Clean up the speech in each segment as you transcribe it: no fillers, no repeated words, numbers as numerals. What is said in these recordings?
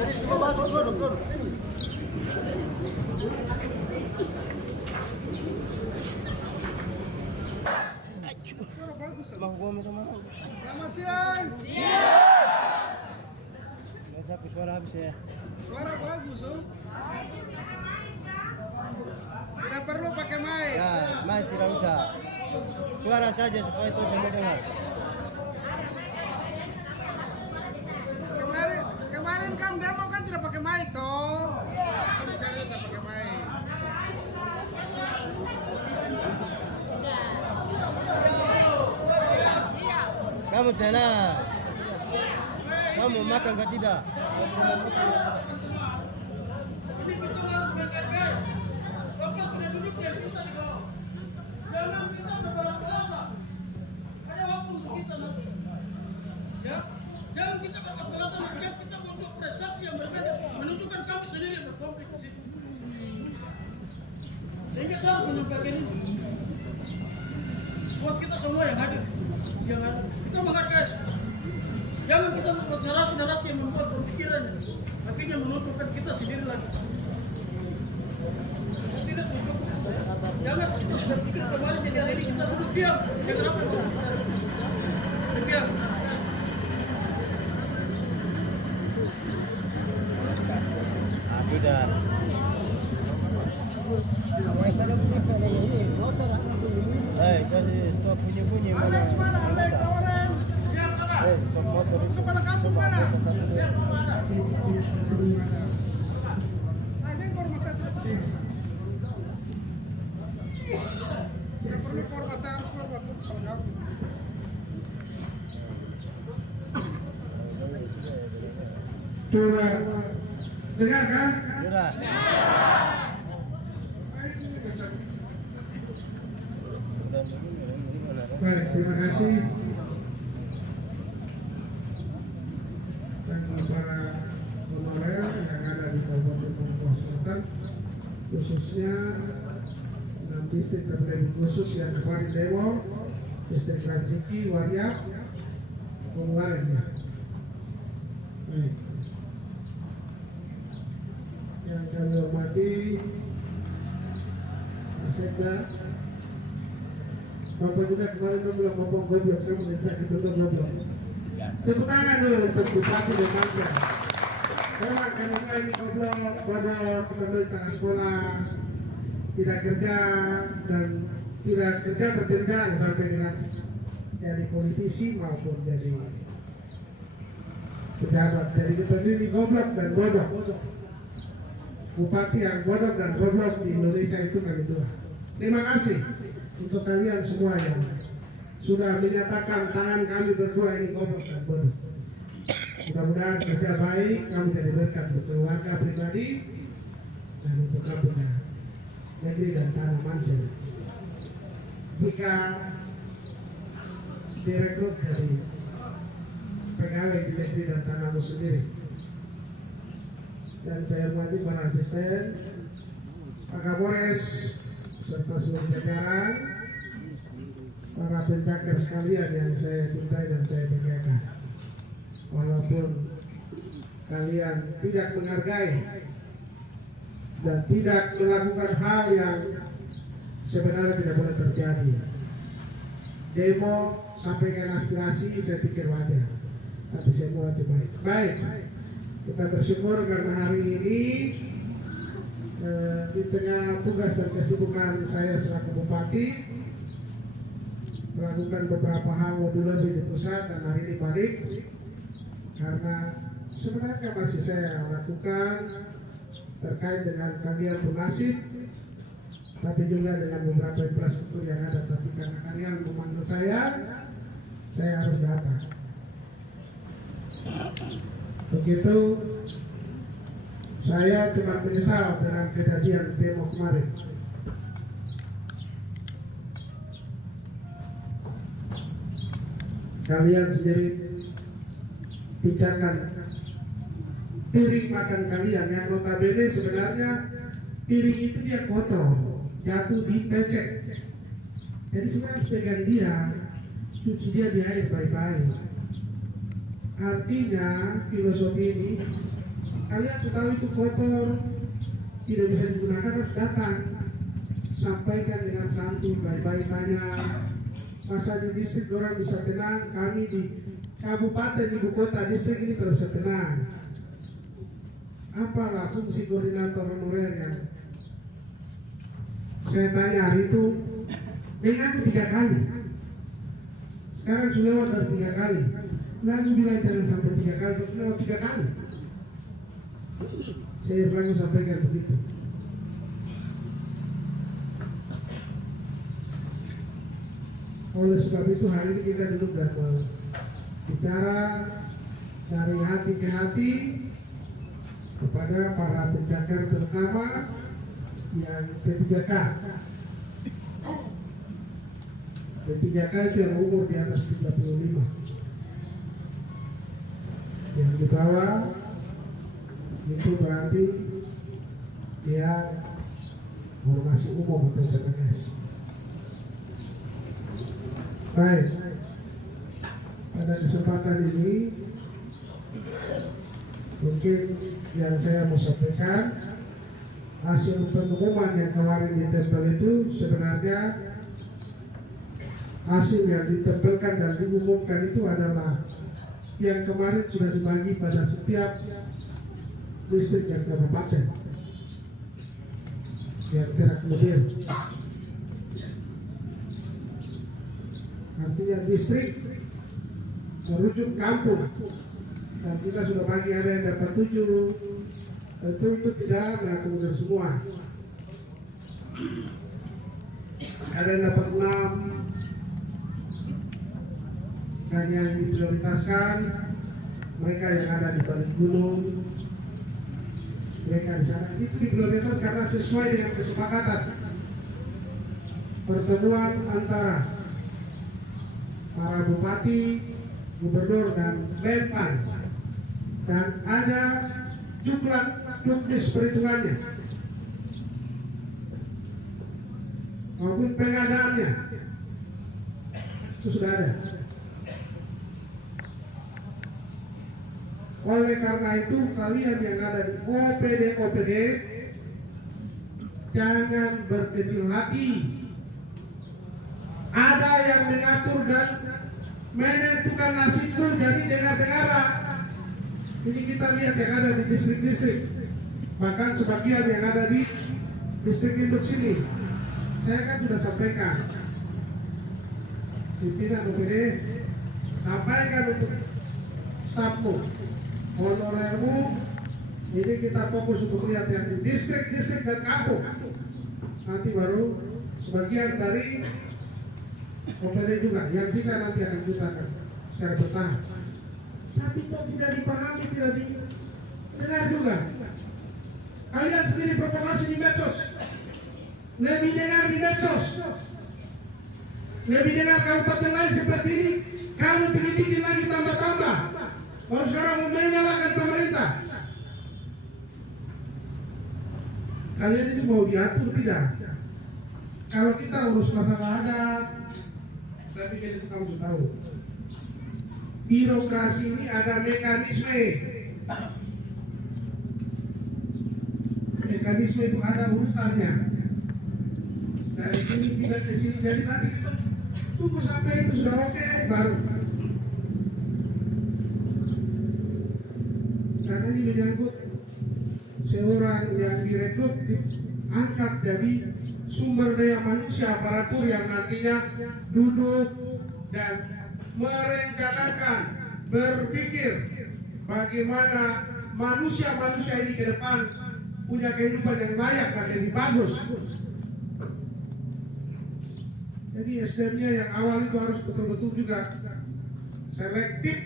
Jadi semua masuk duduk. Bang gua minta maaf. Selamat siang. Nggak sampai suara habis ya. Suara bagus, oh. Tidak perlu pakai mic. Ya, mic tidak usah. Suara saja supaya itu semua dengar. Kemarin kan demo kan tidak pakai mic toh. Kita cari tidak pakai mic. Kamu tenang. Kamu makan ke tidak? Ini kita mau bergerak. Bapak sudah duduk ya, kita di bawah. Jangan kita berbelas-belasan. Ada waktu untuk kita nanti. Ya, jangan kita berbelas-belasan. Kita untuk persepsi yang berbeda, menunjukkan kami sendiri yang berkonflik di situ. Sehingga saya harus menyampaikan ini. Buat kita semua yang hadir, jangan kita menghargai. Jangan kita membuat narasi-narasi yang membuat pemikiran akhirnya menunjukkan kita sendiri lagi. Tidak cukup. Jangan kita berpikir kembali jadi ini kita duduk diam. Jangan apa? Diam. Sudah. Kasih stop bunyi-bunyi mana? Alex mana? Alex tawaran. Siap mana? Stop motor itu. Kepala kampung mana? Siap mana? Aja informasi terus. Tidak perlu informasi harus buat kepala kampung. Coba dengar kan? Sudah. Baik, terima kasih. Dan para pemerintah yang ada di Kabupaten Papua Selatan, khususnya enam distrik terpilih khusus yang kemarin demo, distrik Transiki, Wariak, kemarin ya. Baik. Yang kami hormati, Sekda, Bapak juga kemarin bilang ngomong goblok, saya mendesak itu goblok. Tepuk tangan dulu untuk Bupati dan Bangsa. Memang karena ini goblok, bodoh, kita beli tengah sekolah, tidak kerja dan tidak kerja berjenjang sampai dengan jadi politisi maupun jadi pejabat. Jadi kita ini goblok dan bodoh. Bupati yang bodoh dan goblok di Indonesia itu kami dua. Terima kasih untuk kalian semua yang sudah menyatakan tangan kami berdua ini goblok dan bodoh. Mudah-mudahan kerja baik, kami jadi berkat untuk keluarga pribadi dan untuk kampung negeri dan tanah Mansel. Jika direkrut dari pegawai di negeri dan tanahmu sendiri, dan saya hormati para asisten, Pak Kapolres, serta seluruh jajaran, para pencaker sekalian yang saya cintai dan saya banggakan. Walaupun kalian tidak menghargai dan tidak melakukan hal yang sebenarnya tidak boleh terjadi. Demo sampaikan aspirasi, saya pikir wajar. tapi semua itu baik. Baik, kita bersyukur karena hari ini di tengah tugas dan kesibukan saya selaku bupati melakukan beberapa hal lebih di pusat, dan hari ini balik karena sebenarnya masih saya lakukan terkait dengan kalian penasib, tapi juga dengan beberapa infrastruktur yang ada. Tapi karena kalian memanggil saya harus datang. Begitu, saya cuma menyesal dengan kejadian demo kemarin. Kalian sendiri bicarakan piring makan kalian yang notabene sebenarnya piring itu dia kotor, jatuh di becek. Jadi cuma harus pegang dia, cuci dia di air baik-baik. Artinya filosofi ini, kalian sudah tahu itu kotor, tidak bisa digunakan, harus datang, sampaikan dengan santun, baik-baik tanya. Masa di distrik orang bisa tenang, kami di kabupaten ibu kota distrik ini terus bisa tenang. Apalah fungsi koordinator honorer yang saya tanya hari itu dengan 3 kali. Sekarang sudah lewat dari 3 kali. Lalu bilang jangan sampai 3 kali, sudah lewat 3 kali. Saya selalu sampaikan begitu. Oleh sebab itu hari ini kita duduk dan bicara dari hati ke hati kepada para penjaga terutama yang P3K. P3K itu yang umur di atas 35. Yang di bawah itu berarti dia formasi umum atau CPNS. Baik, pada kesempatan ini mungkin yang saya mau sampaikan, hasil pengumuman yang kemarin ditempel itu sebenarnya hasil yang ditempelkan dan diumumkan itu adalah yang kemarin sudah dibagi pada setiap distrik yang kabupaten yang tidak kemudian. Artinya distrik merujuk kampung, dan kita sudah bagi ada yang dapat 7. Tentu itu tidak mengakomodir semua. Ada yang dapat 6, dan yang diprioritaskan mereka yang ada di balik gunung, mereka di sana. Itu diprioritas karena sesuai dengan kesepakatan pertemuan antara para bupati, gubernur dan Menpan, dan ada jumlah juknis perhitungannya maupun pengadaannya itu sudah ada. Oleh karena itu kalian yang ada di OPD jangan berkecil hati. Ada yang mengatur dan menentukan nasib pun jadi negara-negara. Ini kita lihat yang ada di distrik-distrik, bahkan sebagian yang ada di distrik induk sini. Saya kan sudah sampaikan, pimpinan OPD sampaikan untuk stafmu, honorermu, ini kita fokus untuk lihat yang di distrik-distrik dan kampung. Nanti baru sebagian dari OPD juga, yang sisa nanti akan kita secara bertahap. Tapi kok tidak dipahami, tidak didengar juga. Kalian sendiri propagasi di medsos, lebih dengar di medsos, lebih dengar kabupaten lain seperti ini. Kalau bikin lagi tambah-tambah, baru sekarang mau menyalahkan pemerintah. Kalian ini mau diatur tidak? Kalau kita urus masalah adat, tapi kita harus tahu birokrasi ini ada mekanisme itu ada urutannya. Dari sini tidak ke sini, jadi tadi itu tunggu sampai itu sudah oke baru. karena ini menyangkut seorang yang direkrut diangkat jadi sumber daya manusia aparatur yang nantinya duduk dan merencanakan, berpikir bagaimana manusia-manusia ini ke depan punya kehidupan yang layak dan lebih bagus. Jadi SDM-nya yang awal itu harus betul-betul juga selektif.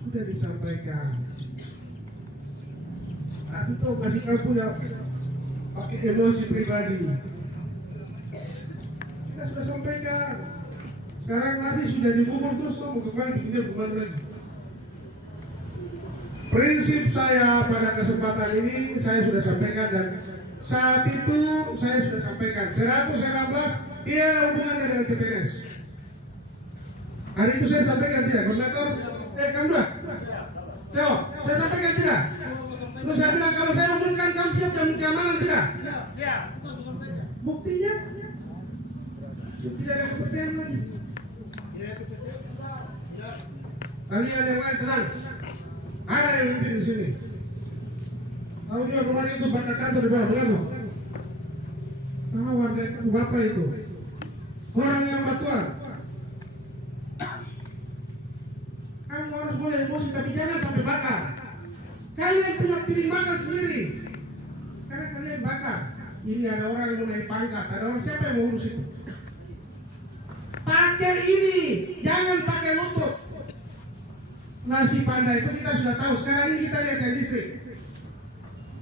Sudah disampaikan. Aku tahu kasih kamu punya pakai emosi pribadi. Kita sudah sampaikan. Sekarang nasi sudah dibubur terus mau kembali bikinnya bukan lagi. Prinsip saya pada kesempatan ini saya sudah sampaikan dan saat itu saya sudah sampaikan 116 tidak ada hubungannya dengan CPNS. Hari itu saya sampaikan tidak, koordinator. Kamu dah. Teo, saya sampaikan tidak. Terus saya bilang kalau saya umumkan kamu siap jam keamanan tidak? Siap. Buktinya? Tidak ada kepercayaan lagi. Kalian yang lain tenang. Ada yang memimpin di sini. Tahu juga kemarin itu bakal kantor di bawah belakang. Tahu warga bapak itu. Orang yang batuan. Kamu harus boleh emosi tapi jangan sampai bakar. Kalian punya pilih makan sendiri. Karena kalian bakar. Ini ada orang yang mau naik pangkat. Ada orang siapa yang mau urus itu? Pakai ini, jangan pakai lutut. Nasi pandai itu kita sudah tahu. Sekarang ini kita lihat yang listrik.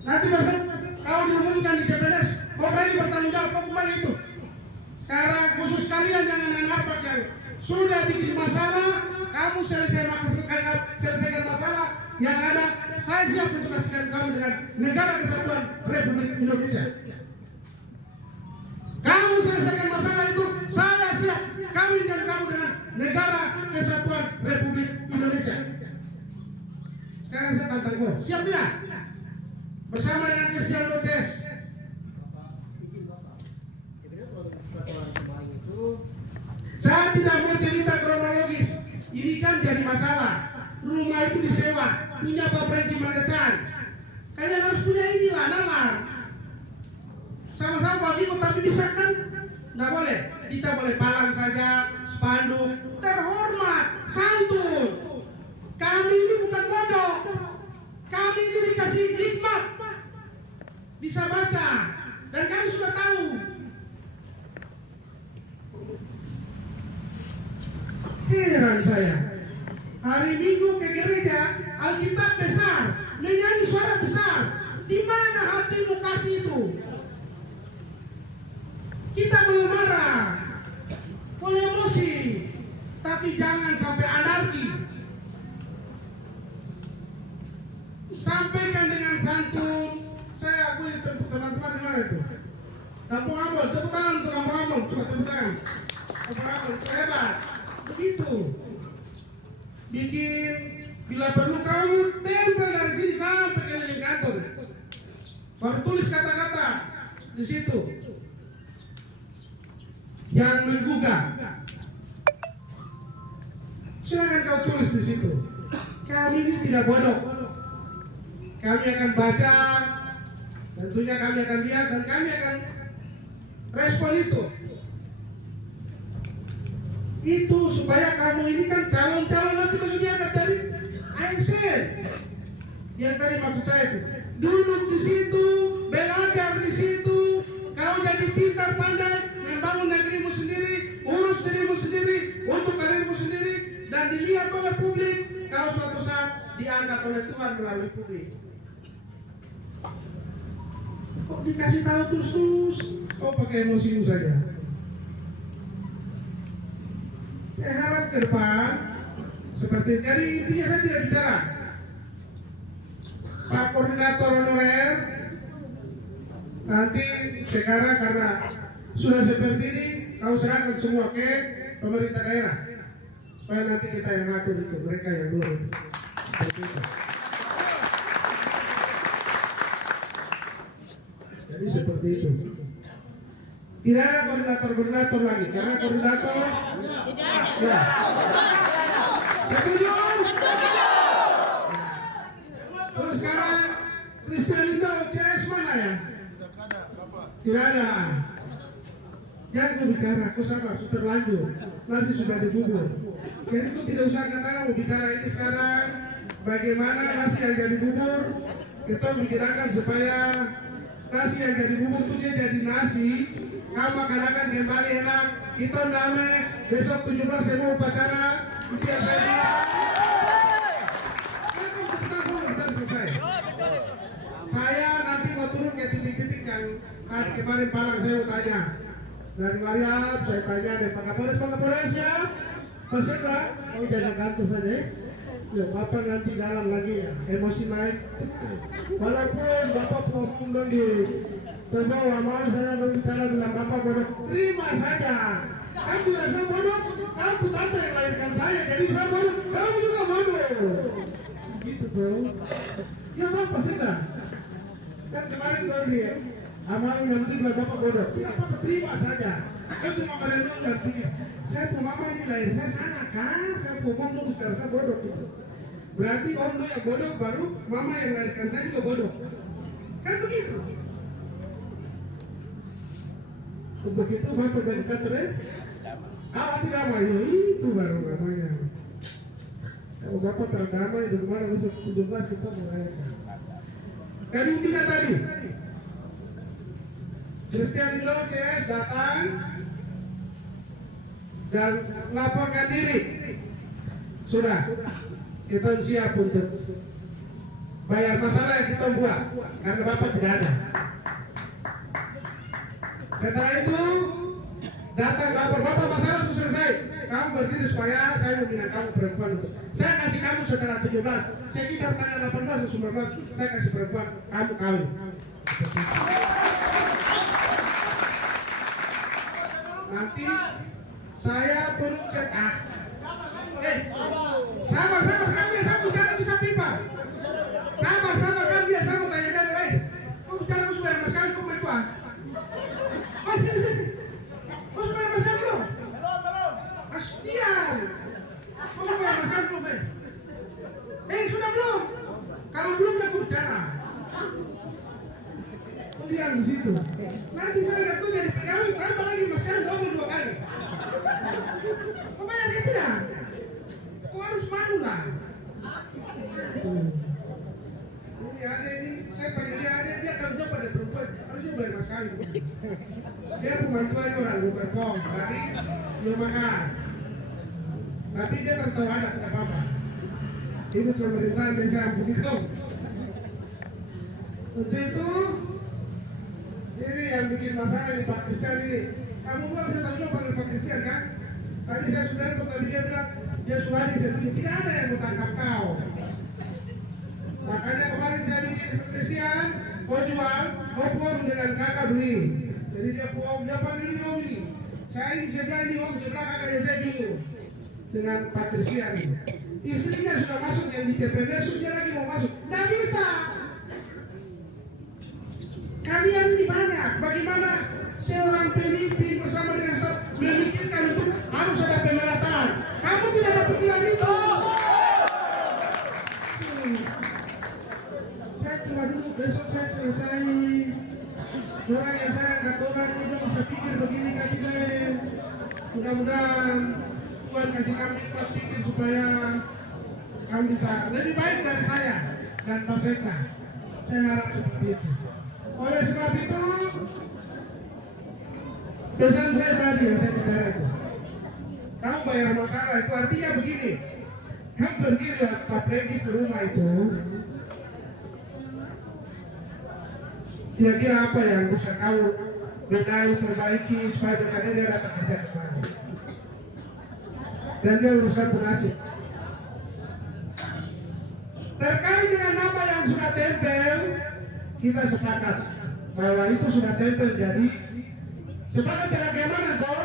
Nanti kalau diumumkan di CPNS, kau berani bertanggung jawab kau kembali itu. Sekarang khusus kalian jangan anak yang sudah bikin masalah, kamu selesaikan masalah yang ada. Saya siap untuk kasihkan kamu dengan Negara Kesatuan Republik Indonesia. Kamu selesaikan masalah itu, saya siap kawinkan kamu dengan Negara Kesatuan Republik Indonesia. Sekarang saya tantang kau, siap tidak? Bersama dengan Christian Lourdes. Saya tidak mau cerita kronologis. Ini kan jadi masalah. Rumah itu disewa, punya Pak Franky Mandetan. Kalian harus punya inilah, nalar. Sama-sama Pak Bimo, tapi bisa kan? Nggak boleh. Kita boleh palang saja, spanduk, terhormat, santun. Kami ini bukan bodoh. Kami ini dikasih hikmat. Bisa baca. Dan kami sudah tahu. Heran saya. Hari Minggu ke gereja, Alkitab besar, menyanyi suara besar. Di mana hatimu kasih itu? Kita boleh marah, boleh emosi, tapi jangan sampai anarki. Sampaikan dengan santun. Saya akui teman-teman di mana itu? Kampung Ambon, tepuk tangan untuk Kampung Ambon, coba tepuk tangan. Kampung Ambon, hebat. Begitu. Bikin, bila perlu kamu tempel dari sini sampai keliling kantor. Baru tulis kata-kata di situ. Yang menggugah. Silakan kau tulis di situ. Kami ini tidak bodoh. Kami akan baca, tentunya kami akan lihat dan kami akan respon itu. Itu supaya kamu ini kan calon-calon nanti masuk diangkat dari ASN. Yang tadi maksud saya itu duduk di situ, belajar di situ, kau jadi pintar pandai, membangun negerimu sendiri, urus dirimu sendiri, untuk karirmu sendiri, dan dilihat oleh publik, kau suatu saat diangkat oleh Tuhan melalui publik. Kok dikasih tahu terus, kau pakai emosimu saja. Saya harap ke depan seperti jadi intinya saya tidak bicara. Pak Koordinator Honorer nanti sekarang karena sudah seperti ini, kau serahkan semua ke pemerintah daerah supaya nanti kita yang ngatur itu, mereka yang dulu seperti itu. Jadi seperti itu. Tidak ada koordinator lagi, karena koordinator ya. Setuju? Tidak ada. Jangan gue bicara, aku sama, sudah terlanjur. Nasi sudah dibubur. Jadi itu tidak usah kata kamu bicara ini sekarang. Bagaimana nasi yang jadi bubur, kita bicarakan supaya nasi yang jadi bubur itu dia jadi nasi. Kamu makan kembali enak. Kita damai. Besok 17 saya mau upacara. Itu yang saya bilang. Selesai. Saya nanti mau turun ke titik-titik yang kemarin Palang saya mau tanya. Dari Mariam saya tanya dari Pak Kapolres ya. Pak Sekda, mau jaga kantor saja. Ya Bapak nanti jalan lagi ya, emosi naik. Walaupun Bapak ngomong dong di terbawa, mau saya bicara bilang Bapak bodoh, terima saja. Kamu bilang saya bodoh, kamu tante yang lahirkan saya, jadi saya bodoh, kamu juga bodoh. Gitu dong. Ya Bapak Sekda. Kan kemarin kalau dia Amal nanti bilang Bapak bodoh, tidak apa-apa, terima saja. Saya cuma merenung dan pikir, saya pun mama ini lahir saya sana kan, saya pun ngomong saya bodoh gitu. Berarti om lo yang bodoh, baru mama yang lahirkan saya juga bodoh. Kan begitu. Untuk itu Bapak dari kantor kalau tidak damai, itu baru namanya. Kalau Bapak terdamai, dari mana besok 17 kita merayakan. Dan intinya tadi, Christian Lilo CS datang dan laporkan diri. Sudah, kita siap untuk bayar masalah yang kita buat karena Bapak tidak ada. Setelah itu datang lapor, Bapak masalah sudah selesai. Kamu berdiri supaya saya membina kamu perempuan. Saya kasih kamu setelah 17, sekitar tanggal 18 atau 19, saya kasih perempuan, kamu kawin. Nanti saya turun ke sabar kan biasa bicara bisa pipa. Sabar kan biasa mau tanya dari kamu bicara aku sudah mas kali kamu itu masih di sini. Kau sudah mas kali belum? Diam. Kau sudah mas kali belum? Sudah belum? Kalau belum aku bicara. Diam di situ. Nanti saya lihat tuh jadi pegawai berapa lagi mas kali dua kali. Kau bayar dia tidak? Kau harus malu lah. Ini ada ini, saya panggil dia kalau jawab pada perempuan, harus jawab dari mas kali. Dia pembantuan orang bukan kong, jadi belum makan. Tapi dia tak tahu ada tidak apa-apa. Ini pemerintahan desa ampuni kau. Untuk itu, ini yang bikin masalah di Pak Christian ini. Kamu juga bisa tahu pada Pak Christian kan? Tadi saya sudah tadi dia bilang dia sudah disebut tidak ada yang bertangkap kau. Makanya kemarin saya bikin Pak Christian, kau jual, kau buang dengan kakak beli. Jadi dia buang, dia panggil dia beli. Saya ini sebelah ini om, sebelah kakaknya saya bingung dengan Pak Christian. Istrinya sudah masuk yang di DPD, dia lagi mau masuk, tidak bisa. Kalian di mana? Bagaimana seorang pemimpin bersama dengan memikirkan untuk harus ada pemerataan? Kamu tidak ada pikiran itu. Saya cuma dulu besok saya selesai. Orang yang saya angkat orang ini bisa pikir begini kan tidak. Mudah-mudahan Tuhan kasih kami pikir supaya kami bisa lebih baik dari saya dan Pak Sekda. Saya harap seperti itu. Oleh sebab itu, pesan saya tadi yang saya bicara itu, kamu bayar masalah itu artinya begini, kamu berdiri pergi ke rumah itu, kira-kira apa yang bisa kau benahi, perbaiki supaya berkata dia dapat kerja kembali, dan dia urusan penasib. Terkait dengan nama yang sudah tempel, kita sepakat bahwa itu sudah tempel, jadi sepakat dengan bagaimana toh?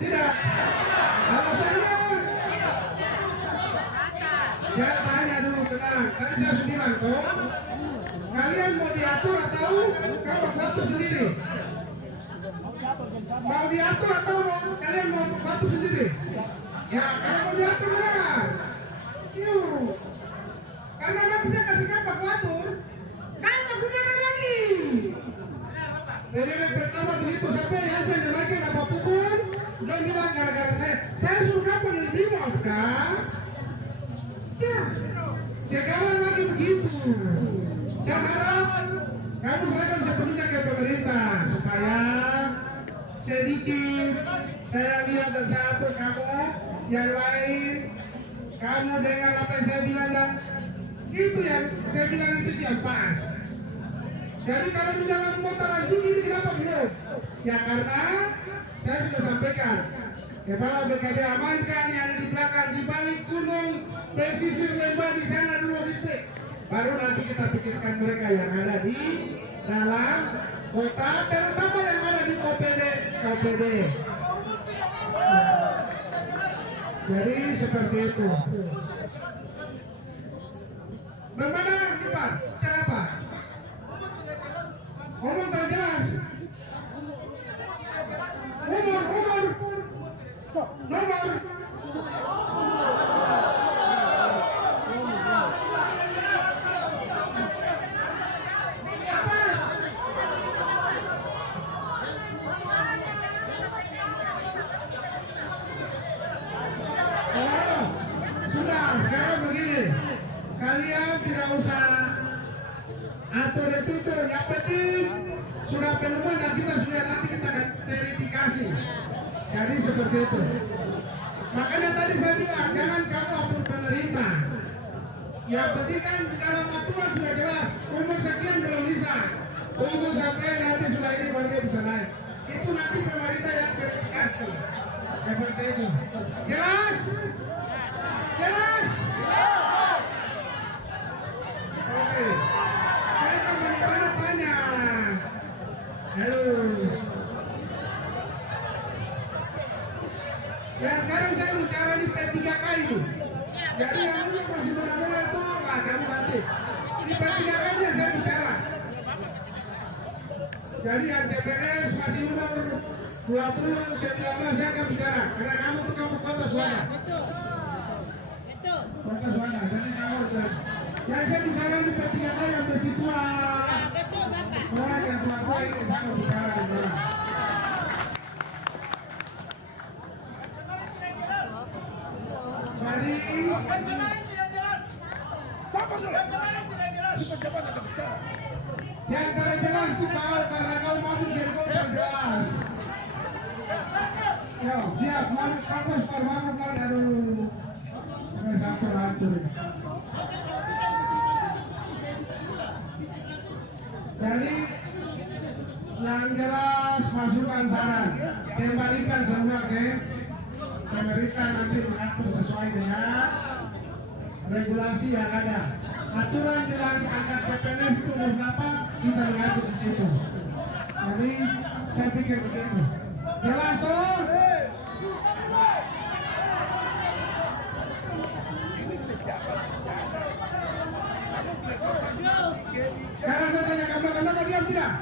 Tidak. Alasannya ya tanya dulu, tenang. Tadi saya sudah bilang toh, kalian mau diatur atau kamu waktu sendiri? Mau diatur atau kalian mau waktu sendiri? Ya kalau mau diatur lah. Yuk. Karena nanti saya kasih kabar atur. Kan aku marah lagi. kan? Ya, sekarang lagi begitu. Saya harap kamu serahkan sepenuhnya ke pemerintah supaya sedikit saya lihat dan saya atur kamu, yang lain kamu dengar apa yang saya bilang dan itu yang saya bilang itu yang pas. Jadi kalau di dalam putaran sini kenapa belum? Ya karena saya sudah sampaikan kepala BKD amankan yang di belakang di balik gunung pesisir Lembah di sana dulu distrik. Baru nanti kita pikirkan mereka yang ada di dalam kota, terutama yang ada di OPD. Jadi seperti itu. Bagaimana Pak? Cara apa? Ngomong terjelas. Umur. Nomor. Sekarang begini, kalian tidak usah atur itu, yang penting sudah pengumuman dan kita sudah nanti kita akan verifikasi. Jadi seperti itu. Makanya tadi saya bilang jangan kamu atur pemerintah. Yang penting kan di dalam aturan sudah jelas umur sekian belum bisa. Tunggu sampai nanti sudah ini baru dia bisa naik. Itu nanti pemerintah yang verifikasi. Seperti itu. Jelas? Jelas? Oke. Saya akan banyak tanya. Halo. Ya sekarang saya bicara di P3K itu. Jadi yang ini masih muda-muda itu kamu ganti. Di P3K nya saya bicara. Jadi yang TPS masih umur 20-19 dia akan bicara. Karena kamu tuh kamu kota suara. Kota suara. Jadi kamu ya saya bicara di P3K yang masih tua. Betul Bapak. Orang yang tua-tua ini saya mau bicara. Jadi yang terjelas itu kau karena kau mampu jadi kau terjelas. Yo, siap, mampu kamu skor mampu kau aduh. Sampai satu hancur. Jadi yang jelas masukan saran kembalikan semua ke pemerintah nanti mengatur sesuai dengan regulasi yang ada. Aturan bilang angkat PPNS itu umur berapa kita mengatur di situ. Jadi saya pikir begitu. Jelas oh? Sekarang saya tanya kamu mau diam tidak?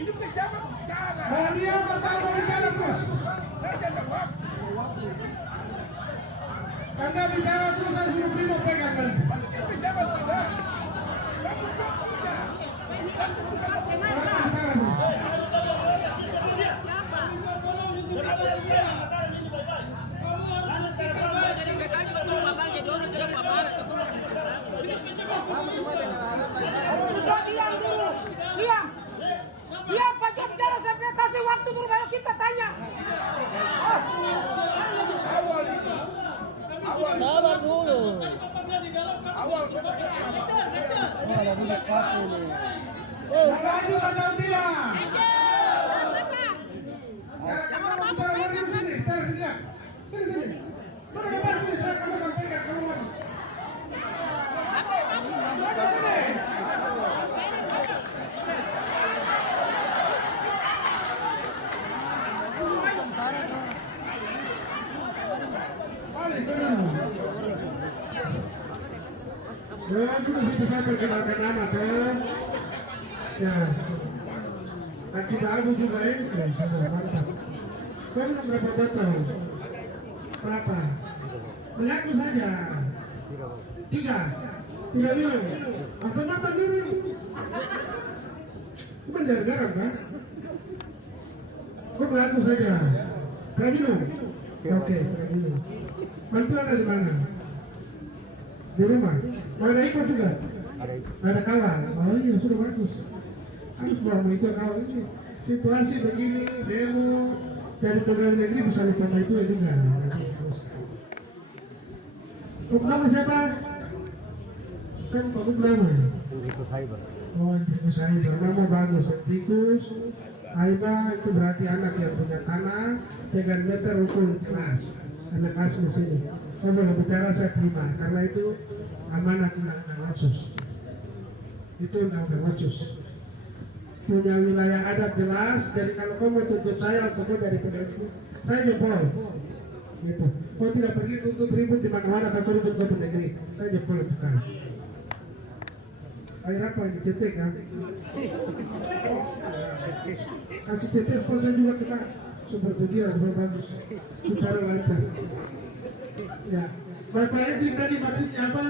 Ini pejabat bicara. Mau diam atau mau bicara terus? Anda bicara terus saya suruh primo pegang kan? Pejabat tidak. Kamu punya. Bisa diam dulu. Diam. Diam Pak bicara sampai kasih waktu dulu baru kita tanya. Sabar dulu. Awal. Ada budak sapu nih. Maju atau tidak? Sini. Kamu depan sini, saya kamu sampaikan, kamu masuk. Maju sini. Aku mesti saya perkenalkan nama tuh. Ya. Kaki baru juga ini. Mantap. Kamu berapa botol? Berapa? Mengaku saja. 3. Tidak minum. Atau mata minum. Benar garam kan? Kau mengaku saja. Tidak minum. Oke, tidak minum. Mantu ada di mana? Di rumah. Mau ada ikut juga? Ada kawan. Oh iya sudah bagus. Harus bawa itu kawan ini. Situasi begini, demo, jadi pegawai negeri bisa lupa itu ya juga. Untuk nama siapa? Kan Pak nama. Enrico Fiber. Oh, Enrico Fiber. Nama bagus. Enrico Aiba itu berarti anak yang punya tanah dengan meter ukur jelas. Anak asli sini. Kalau boleh bicara saya terima karena itu amanat undang-undang otsus. Itu undang-undang otsus. Punya wilayah adat jelas. Jadi kalau kau mau tuntut saya atau kau dari PDSU, saya jempol. Gitu. Kau tidak pergi tuntut ribut di mana-mana atau ribut ke negeri. Saya jempol untuk kau. Air apa ini cetek kan? Kasih cetek sponsor juga kita super dia super bagus, super lancar. Ya, Bapak Edwin tadi maksudnya apa?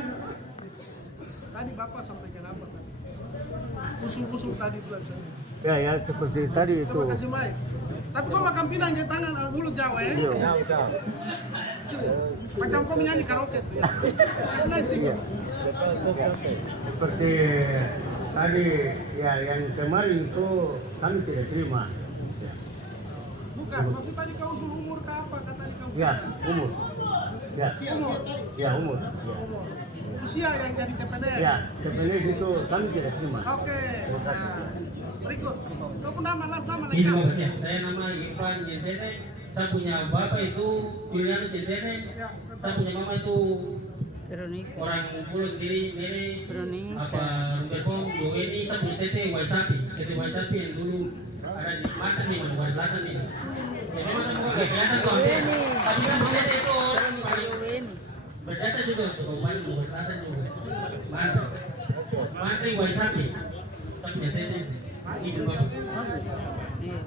Tadi Bapak sampaikan apa tadi? Usul-usul tadi bulan saya. Ya seperti tadi itu. Terima kasih Mike. Tapi kok makan pinang di tangan mulut Jawa ya? Iya. Macam kau menyanyi karaoke tuh ya. Kasih naik sedikit. Seperti tadi ya yang kemarin itu kami tidak terima. Bukan, maksud tadi kau usul umur ke apa? Kata tadi kau. Ya umur. Ya Umur. ya umur. Ya. Usia yang jadi CPNS. Ya CPNS itu kami tidak terima. Oke. Nah, berikut. Kau pun nama Ini juga Mas ya. Saya nama Irfan Jensene. Saya punya bapak itu Julianus Jensene. Saya punya mama itu orang Pulau sendiri, nenek apa Rumpelpong, Joeni. Saya punya tete Waisapi yang dulu ada di Mata nih, Manuka Selatan nih. Jadi memang gak kelihatan tuh. Tapi kan tete itu orang paling berjata juga untuk banyak Manuka Selatan juga. Mata Waisapi. Saya punya tete. Ini bapak.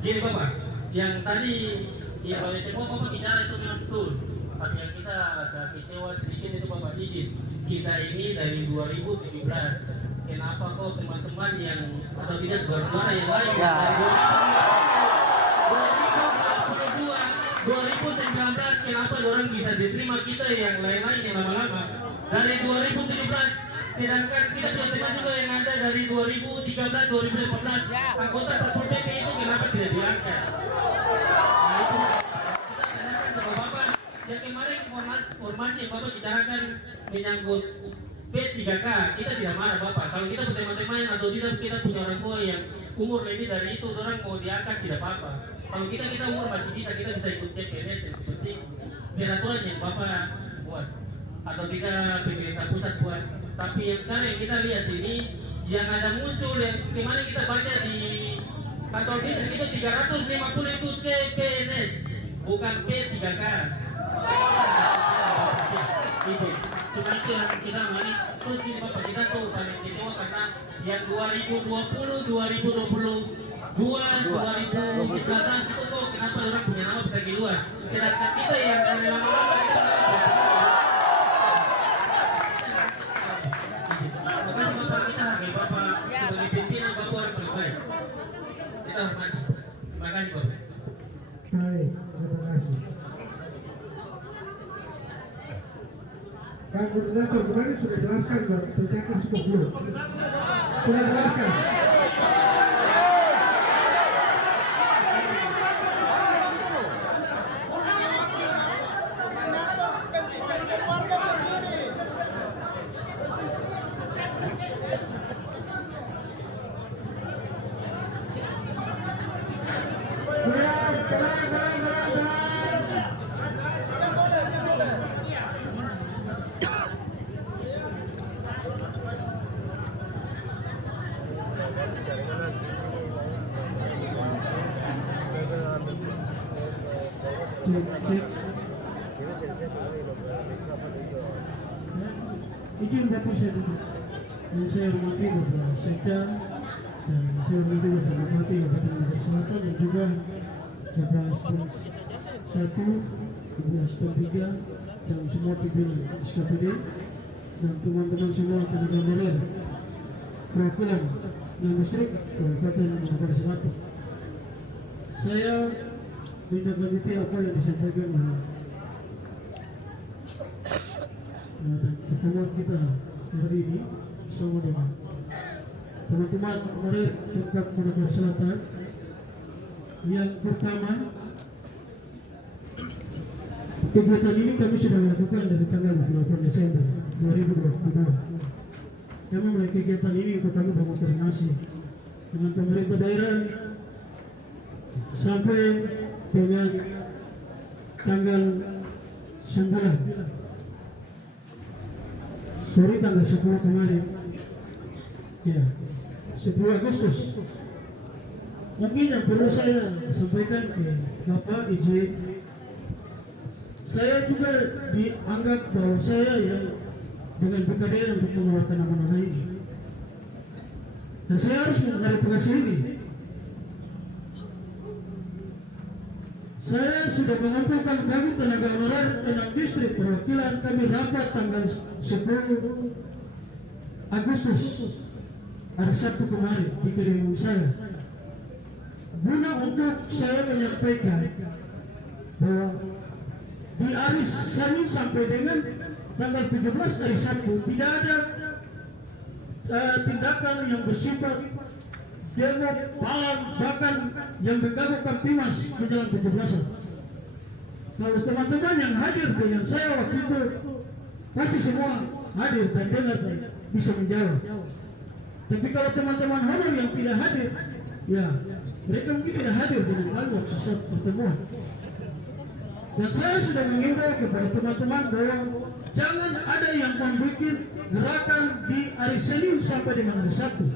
Gini bapak, yang tadi di balai tembok bapak bicara itu memang betul. Tapi yang kita rasa kecewa sedikit itu bapak izin. Kita ini dari 2017. Kenapa kok teman-teman yang atau tidak saudara-saudara yang lain dari 2019 kenapa orang bisa diterima kita yang lain-lain yang lama-lama dari 2017. Sedangkan kita punya teman juga yang ada dari 2013, 2014 anggota Satpol PP itu kenapa tidak diangkat? Nah itu kita tanyakan sama Bapak. Yang kemarin informasi yang Bapak bicarakan menyangkut P3K, kita tidak marah Bapak. Kalau kita punya teman-teman atau tidak kita punya orang tua yang umur lebih dari itu, orang mau diangkat tidak apa-apa. Kalau kita umur masih bisa ikut CPNS yang penting peraturan yang Bapak buat atau kita pemerintah pusat buat. Tapi yang sekarang yang kita lihat ini yang ada muncul yang kemarin kita baca di kantor bisnis itu 350 itu CPNS bukan P3K. Itu cuma itu yang kita mari terus ini Bapak kita tuh paling kecewa karena yang 2020, 2022, 2019 itu kok kenapa orang punya nama bisa di luar. Sedangkan kita yang lama-lama kita sebagai pimpinan Bapak orang paling baik. Kita hormati. Terima kasih Bapak. Baik, terima kasih. Pak Koordinator kemarin sudah jelaskan Pak, percayakan semua belum? Sudah jelaskan. Izin Bapak saya duduk. Dan saya hormati Bapak Sekda dan saya hormati Bapak Negara Selatan dan juga Bapak Stans 1, Bapak Stans 3 dan semua pimpinan SKPD dan teman-teman semua tenaga moral perwakilan dan listrik Kabupaten Manuka Selatan. Saya menindaklanjuti apa yang disampaikan oleh pertemuan kita hari ini bersama dengan teman-teman Honorer Pemkab Manokwari Selatan. Yang pertama, kegiatan ini kami sudah lakukan dari tanggal 8 Desember 2022. Kami mulai kegiatan ini untuk kami berkoordinasi dengan pemerintah daerah sampai dengan tanggal 9, sorry tanggal 10 kemarin, ya 10 Agustus. Mungkin yang perlu saya sampaikan ke Bapak izin, saya juga dianggap bahwa saya yang dengan BKD untuk mengeluarkan nama-nama ini, dan saya harus mengklarifikasi ini. Saya sudah mengumpulkan kami tenaga honorer 6 distrik perwakilan kami rapat tanggal 10 Agustus hari Sabtu kemarin di kediaman saya, guna untuk saya menyampaikan bahwa di hari Senin sampai dengan tanggal 17 hari Sabtu tidak ada tindakan yang bersifat demo, palang, bahkan yang mengganggu Kamtimas menjelang 17-an. Kalau teman-teman yang hadir dengan saya waktu itu pasti semua hadir dan dengar dan bisa menjawab. Tapi kalau teman-teman honor yang tidak hadir, ya mereka mungkin tidak hadir dengan alur saat pertemuan. Dan saya sudah mengimbau kepada teman-teman bahwa jangan ada yang membuat gerakan di hari Senin sampai dengan hari Sabtu.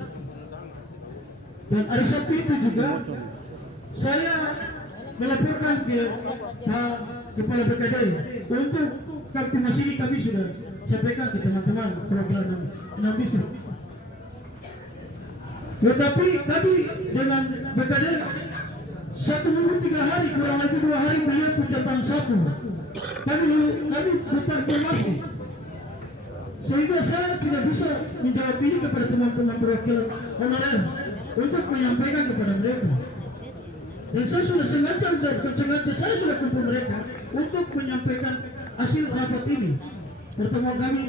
Dan hari Sabtu itu juga saya melaporkan ke Pak Kepala BKD untuk Kamtimas ini kami sudah sampaikan ke teman-teman perwakilan 6 distrik. Tetapi kami dengan BKD 1 minggu 3 hari, kurang lebih 2 hari melihat ucapan satu. Kami minta informasi, sehingga saya tidak bisa menjawab ini kepada teman-teman perwakilan honorer untuk menyampaikan kepada mereka. Dan saya sudah sengaja dan sengaja saya sudah kumpul mereka untuk menyampaikan hasil rapat ini, pertemuan kami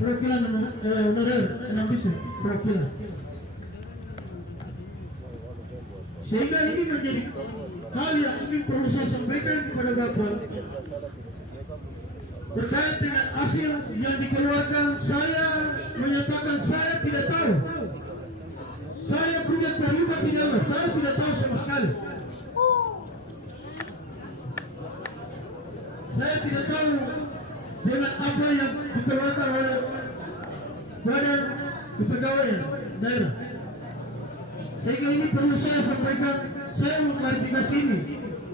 perwakilan honorer 6 distrik perwakilan. Sehingga ini menjadi hal yang mungkin perlu saya sampaikan kepada Bapak terkait dengan hasil yang dikeluarkan. Saya menyatakan saya tidak tahu, saya tidak terlibat di dalam, saya tidak tahu sama sekali. Saya tidak tahu dengan apa yang dikeluarkan oleh Badan Kepegawaian Daerah. Sehingga ini perlu saya sampaikan, saya mengklarifikasi ini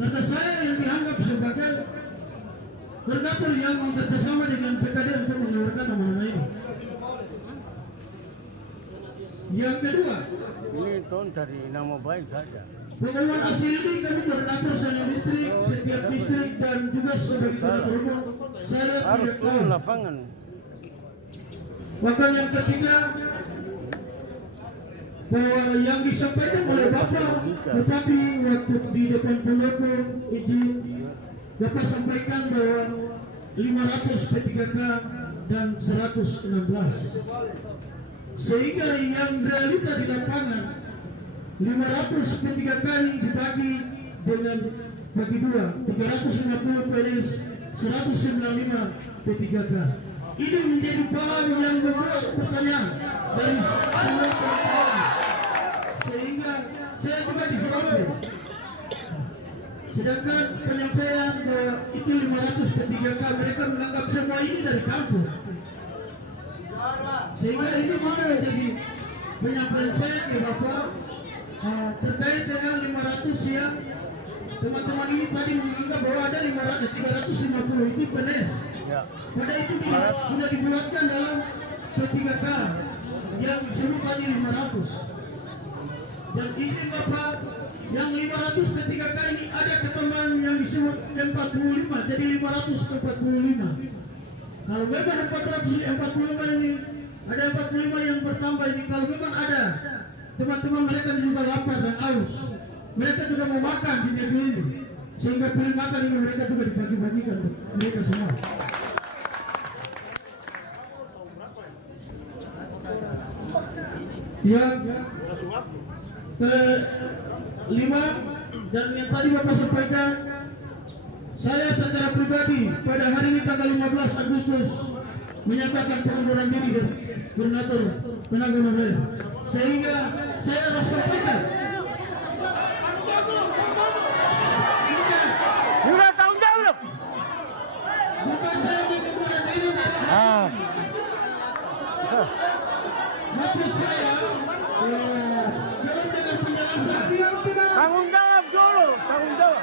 karena saya yang dianggap sebagai koordinator yang bekerjasama dengan PKD untuk mengeluarkan nama-nama ini. Yang kedua, Ini tahun dari nama baik saja. pengumuman hasil ini kami koordinator setiap distrik, setiap distrik dan juga sebagai koordinator umum saya Harus tidak turun tahu. lapangan. Bahkan yang ketiga, bahwa yang disampaikan oleh Bapak, tetapi waktu di depan pendopo izin Bapak sampaikan bahwa 500 P3K dan 116, sehingga yang realita di lapangan 500 P3K dibagi dengan bagi dua, 350 PNS, 195 P3K. Ini menjadi bahan yang membuat pertanyaan dari semua orang, sehingga saya juga disoroti. Sedangkan penyampaian bahwa itu 500 P3K, mereka menganggap semua ini dari kampung. Sehingga ini menjadi penyampaian saya ke Bapak terkait dengan 500 ya. Teman-teman ini tadi menganggap bahwa ada 350 itu PNS. Pada itu sudah dibuatkan dalam P3K yang seluruh kali 500. Dan ini Bapak, yang 500 P3K ini ada ketambahan yang disebut 45, jadi 500 ke 45. Kalau memang 445 ini, ada 45 yang bertambah ini. Kalau memang ada teman-teman mereka juga lapar dan haus, mereka juga mau makan di negeri ini, sehingga pilih makan ini mereka juga dibagi-bagikan untuk mereka semua. Yang kelima dan yang tadi Bapak sampaikan, saya secara pribadi pada hari ini tanggal 15 Agustus menyatakan pengunduran diri dari koordinator tenaga media, sehingga saya harus sampaikan Sudah tanggung jawab. bukan saya mengundurkan diri dari maksud saya dalam dengan penjelasan yang tidak Tanggung jawab dulu, tanggung jawab.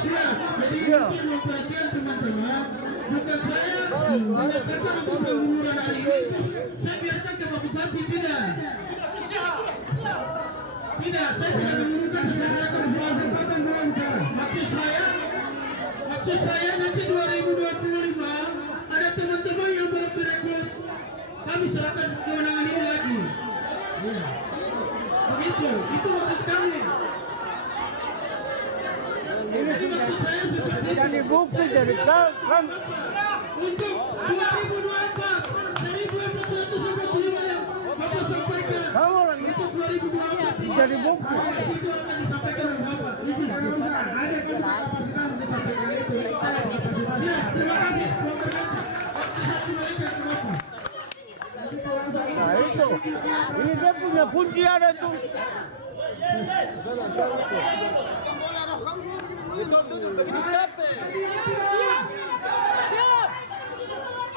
siap. Jadi untuk perhatian teman-teman, bukan saya menyatakan untuk pengunduran hari ini saya biarkan ke Pak Bupati, tidak. Tidak, saya tidak mengundurkan, saya serahkan semua kesempatan dalam bicara. Maksud saya nanti 2025 ada teman-teman yang baru berekrut, kami serahkan kewenangan ini lagi. Ya. Begitu, itu maksud kami. Jadi maksud saya seperti itu. Jadi bukti jadi kan. Untuk 2024, dari 24 sampai 5 yang Bapak sampaikan. Kamu lagi Untuk 2024 jadi bukti. itu akan disampaikan oleh Bapak. Itu tidak usah. Ada kapasitas untuk disampaikan itu. Siap, terima kasih. Waktu saya kembalikan ke Bapak. Nah itu, ini dia punya kunci ada tuh.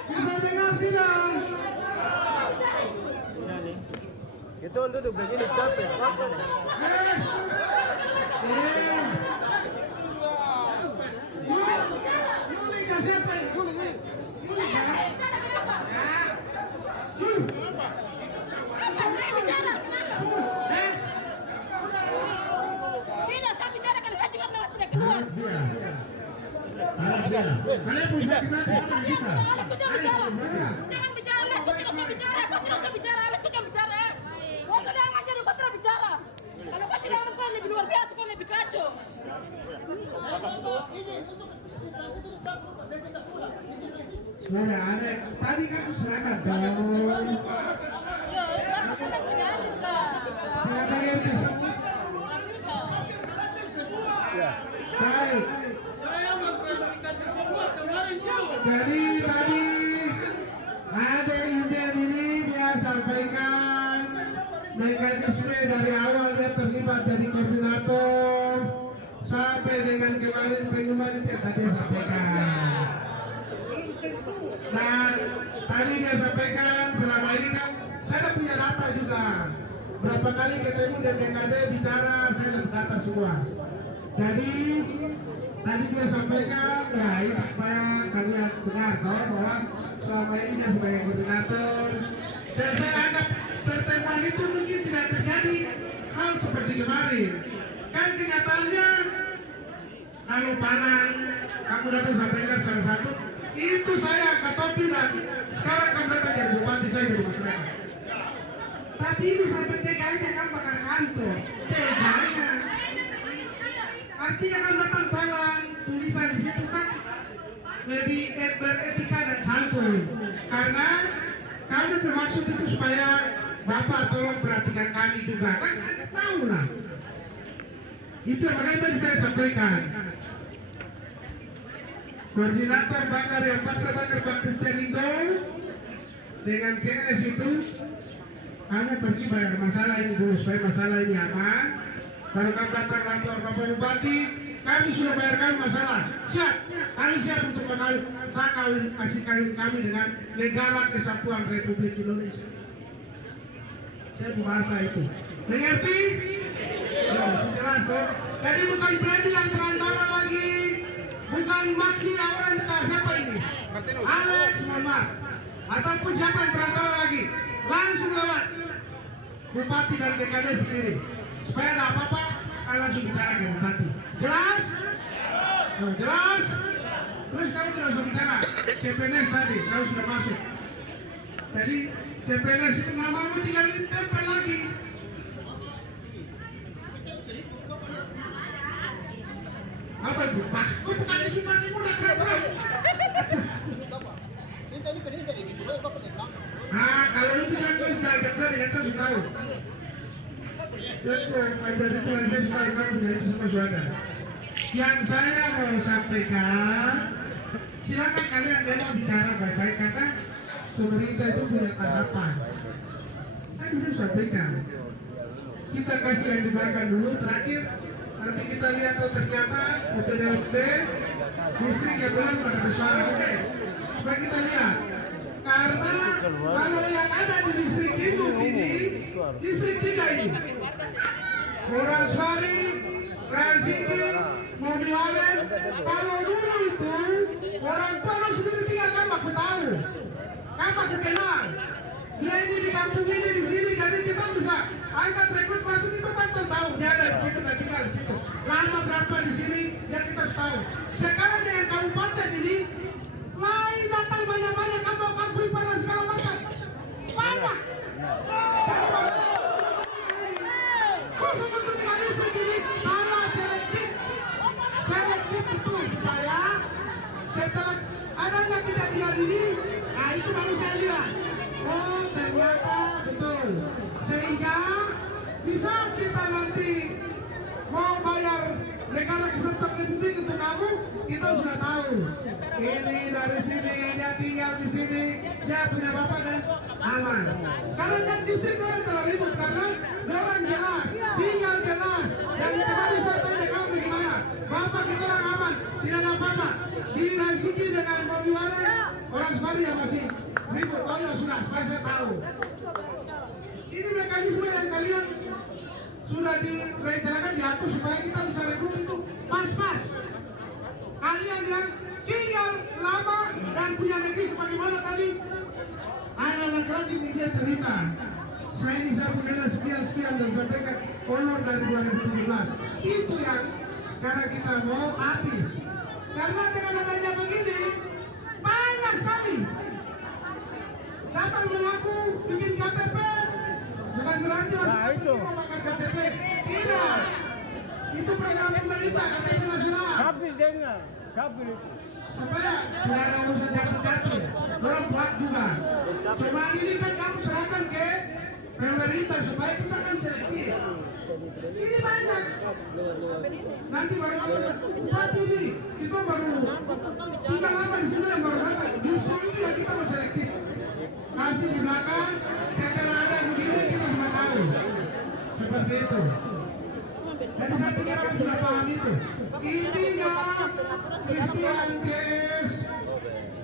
Bisa dengar tidak? Itu duduk begini capek. Tidak, saya bicarakan, saya juga melewat tidak keluar. Kalian punya kita. Jangan bicara, aku tidak usah bicara, kau tidak usah bicara, aku jangan bicara. Kau tidak ngajar, kau tidak bicara. Kalau kau tidak kau lebih luar biasa, kau lebih kacau. Sudah ada. Tadi kan serahkan dong. Baik. Jadi tadi ada email ini dia sampaikan mekanisme dari awal dia terlibat dari koordinator sampai dengan kemarin pengumuman itu tadi dia sampaikan. Dan tadi dia sampaikan selama ini kan saya punya data juga. Berapa kali ketemu dan DKD bicara saya dapat data semua. Jadi tadi dia sampaikan ya ini supaya kalian dengar bahwa selama ini dia sebagai koordinator dan saya anggap pertemuan itu mungkin tidak terjadi hal seperti kemarin. Kan kenyataannya kalau Parang kamu datang sampaikan salah satu itu saya angkat topi dan sekarang kamu datang jadi bupati saya jadi masyarakat. Tapi itu sampai TKI kan bakal kantor. TKI artinya kan datang Parang tulisan di situ kan lebih beretika dan santun. Karena kami bermaksud itu supaya Bapak tolong perhatikan kami juga kan tahu lah. Itu yang makanya tadi saya sampaikan. Koordinator bakar yang paksa bakar Baktian itu dengan CS itu kamu pergi bayar masalah ini dulu supaya masalah ini aman. Baru kamu datang kantor Bapak Bupati, kami sudah bayar kamu masalah. Siap, kami siap untuk kasih kawin kami dengan Negara Kesatuan Republik Indonesia. Saya bahasa itu. Mengerti? Ya, jelas dong. Jadi bukan Brady yang perantara lagi. Bukan Maxi Awan, siapa ini? Alex Muhammad ataupun siapa yang perantara lagi, langsung lewat Bupati dan DKD sendiri supaya ada apa-apa kalian langsung bicara ke Bupati. Jelas? Jelas? Terus kamu langsung bicara CPNS tadi, kamu sudah masuk. Jadi CPNS itu namamu tinggal ditempel lagi. Apa itu Pak, kok bukan isu masih muda keren-keren. Ah, kalau lu tidak kau sudah baca dengan saya sudah tahu. Itu ada di tuan saya sudah tahu sudah itu semua sudah ada. Yang saya mau sampaikan, silakan kalian jangan bicara baik-baik karena pemerintah itu punya tahapan. Saya bisa sampaikan. Kita kasih yang diberikan dulu terakhir. Nanti kita lihat oh ternyata OPD listrik yang belum pada bersuara. Oke, supaya kita lihat. Karena kalau yang ada di listrik induk ini, listrik 3 ini, Moraswari, Rasiki, Mobiwalen, kalau dulu itu orang tua sudah 3 kan aku tahu, kan aku kenal. Dia ini di kampung ini di sini, jadi kita bisa angkat rekrut masuk itu kan tahu dia ada di situ dan tinggal di situ. Lama berapa di sini dia kita tahu. Sekarang dengan kabupaten ini lain datang banyak-banyak kampung pada segala macam banyak. Khusus untuk tinggal di sini saya selektif betul supaya setelah adanya tidak diadili, nah itu baru saya lihat. Oh ternyata betul, sehingga di saat kita nanti mau bayar negara kesatuan republik untuk kamu, kita sudah tahu ini dari sini, dia tinggal di sini, dia punya bapak dan aman. Sekarang kan distrik orang terlalu ribut karena orang jelas, tinggal jelas. Dan kembali saya tanya kamu bagaimana? Bapak kita orang aman, tidak ada apa-apa. Di Rasiki dengan Mobiwaren, orang Semari yang masih ribut. Oh ya sudah, supaya saya tahu. Ini mekanisme yang kalian sudah direncanakan diatur supaya kita bisa rekrut itu pas-pas. Kalian yang tinggal lama dan punya negeri sebagaimana tadi ada laki-laki yang dia cerita. Saya ini saya punya sekian dan sampaikan honor dari 2017. Itu yang sekarang kita mau habis. Karena dengan adanya begini banyak sekali datang mengaku bikin KTP. Bukan berarti langsung memakai KTP. Tidak. Itu program pemerintah KTP nasional. Tapi dengar, supaya tidak ada urusan jatuh-jatuh. Orang buat juga. Cuma ini kan kamu serahkan ke pemerintah supaya kita kan selektif. Ini banyak. Nanti baru bupati ini kita baru tinggal lama di sini yang baru datang. Justru ini yang kita mau selektif. Kasih di belakang. Setelah ada begini kita sudah tahu. Seperti itu. Jadi saya pikir kan sudah paham itu. Intinya Christian Kes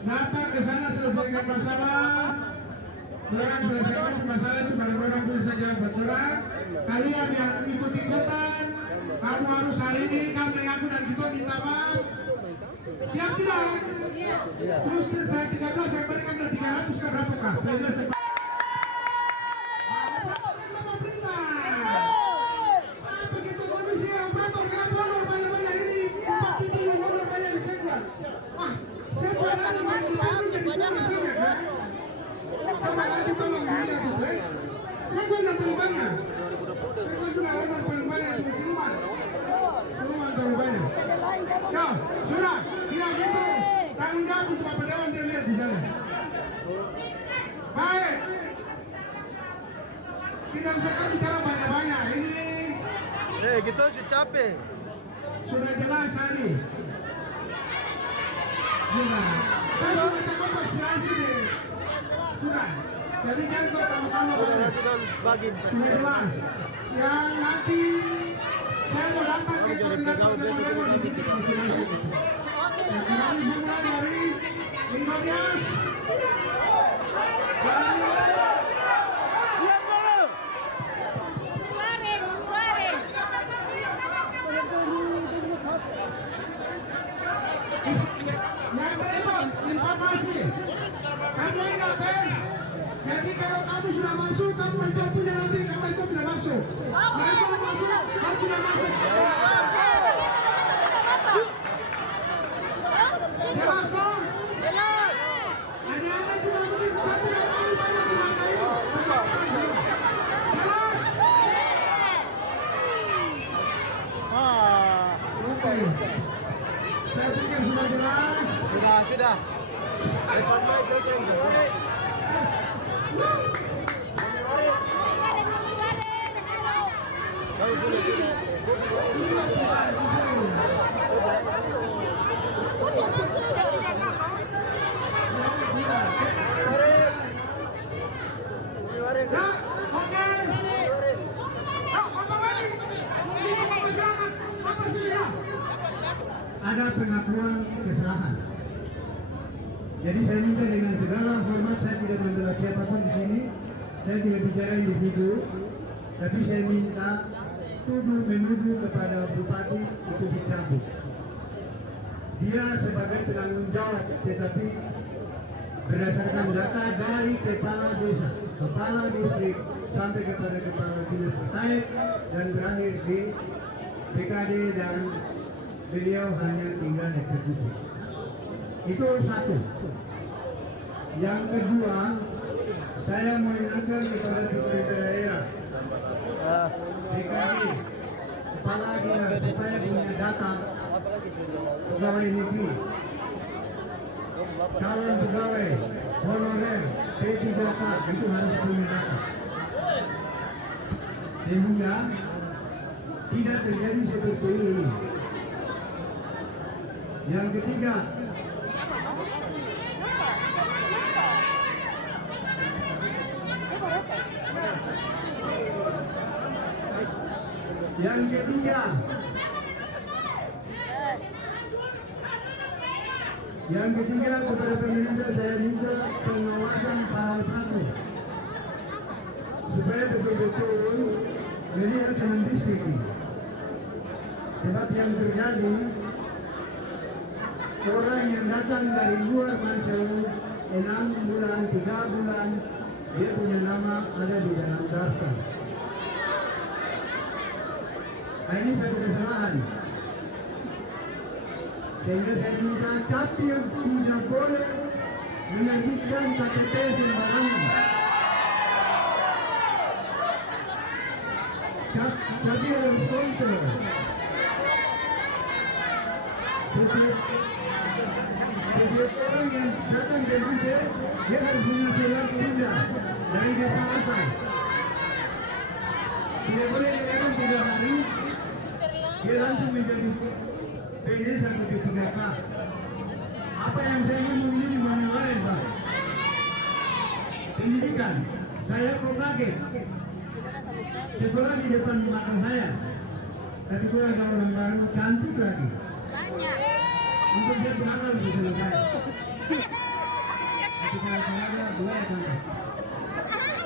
datang ke sana selesaikan masalah. Orang selesaikan masalah itu baru orang boleh saja bergerak. Kalian yang ikut-ikutan, kamu harus hari ini kamu mengaku dan kita minta maaf. Siap tidak? Terus saya 13, saya tadi kan udah 300 kan berapa kah? Begitu komisi yang operator kenapa honor banyak-banyak ini? Bupati ini honor banyak di Tekwan. Saya pernah ada mati jadi kurang saja kan? Coba nanti tolong dilihat itu saya banyak paling banyak. Tekwan juga honor paling banyak di Siluman. Siluman paling banyak. Ya, sudah, tidak gitu. Tanggung jawab untuk Bapak Dewan dia lihat di sana. Baik. Tidak usah kami bicara banyak-banyak. Ini kita sudah capek. sudah jelas tadi. Sudah. Saya sudah cakap aspirasi deh. Sudah. Jadi jangan kau tahu-tahu. Sudah jelas. Yang nanti saya mau datang ke koordinator demo-demo di titik masing-masing. Yang kembali semula dari Indobias. Yang berikut informasi. Kamu ingat jadi kalau kamu sudah masuk, kamu itu punya nanti kamu itu tidak masuk. Nah itu masuk, kamu tidak masuk. Jelas dong? Ada juga mungkin tapi yang kamu banyak bilang itu. Jelas? Lupa ya. Saya pikir sudah jelas. Sudah. Lepas baik presiden. Ada pengakuan kesalahan. Jadi saya minta dengan segala hormat, saya tidak membela siapapun di sini. Saya tidak bicara individu, tapi saya minta menuduh kepada Bupati itu dicabut. Dia sebagai penanggung jawab, tetapi berdasarkan data dari kepala desa, kepala distrik sampai kepada kepala dinas terkait dan berakhir di BKD dan beliau hanya tinggal eksekusi. Itu satu. Yang kedua, saya mau ingatkan kepada pemerintah daerah, BKD, kepala dinas, supaya punya data pegawai negeri, calon pegawai, honorer, P3K itu harus punya data. Sehingga tidak terjadi seperti ini. Yang ketiga, kepada pemerintah saya minta pengawasan pasal 1 supaya betul-betul melihat dengan distrik. Sebab yang terjadi, orang yang datang dari luar Mansel 6 bulan, 3 bulan, dia punya nama ada di dalam daftar. Nah, ini satu kesalahan. Sehingga saya minta capil tidak boleh menerbitkan KTP sembarangan. Capil harus kontrol. Setiap orang yang datang ke Mansel, dia harus punya surat kerja dari desa asal. Tidak boleh dikatakan 3 hari, dia langsung menjadi PNS atau P3K. Apa yang saya ngomong ini kemarin, Pak? Pendidikan, saya kok kaget. Sekolah di depan mata saya, tapi kalau ada orang baru cantik lagi. Untuk dia berangkat bisa selesai. Tapi kalau saya ada 2 ya kan.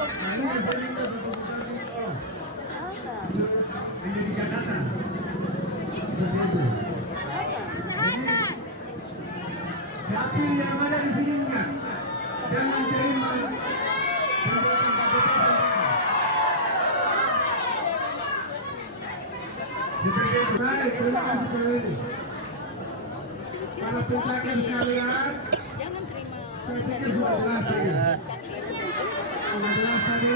Nah, ini saya minta satu tolong menjadi catatan. Tapi yang ada di sini enggak, jangan terima perbuatan KPK. Seperti itu. Baik, terima kasih Pak Widi. Para putakan sekalian, saya pikir sudah jelas tadi. Sudah jelas tadi.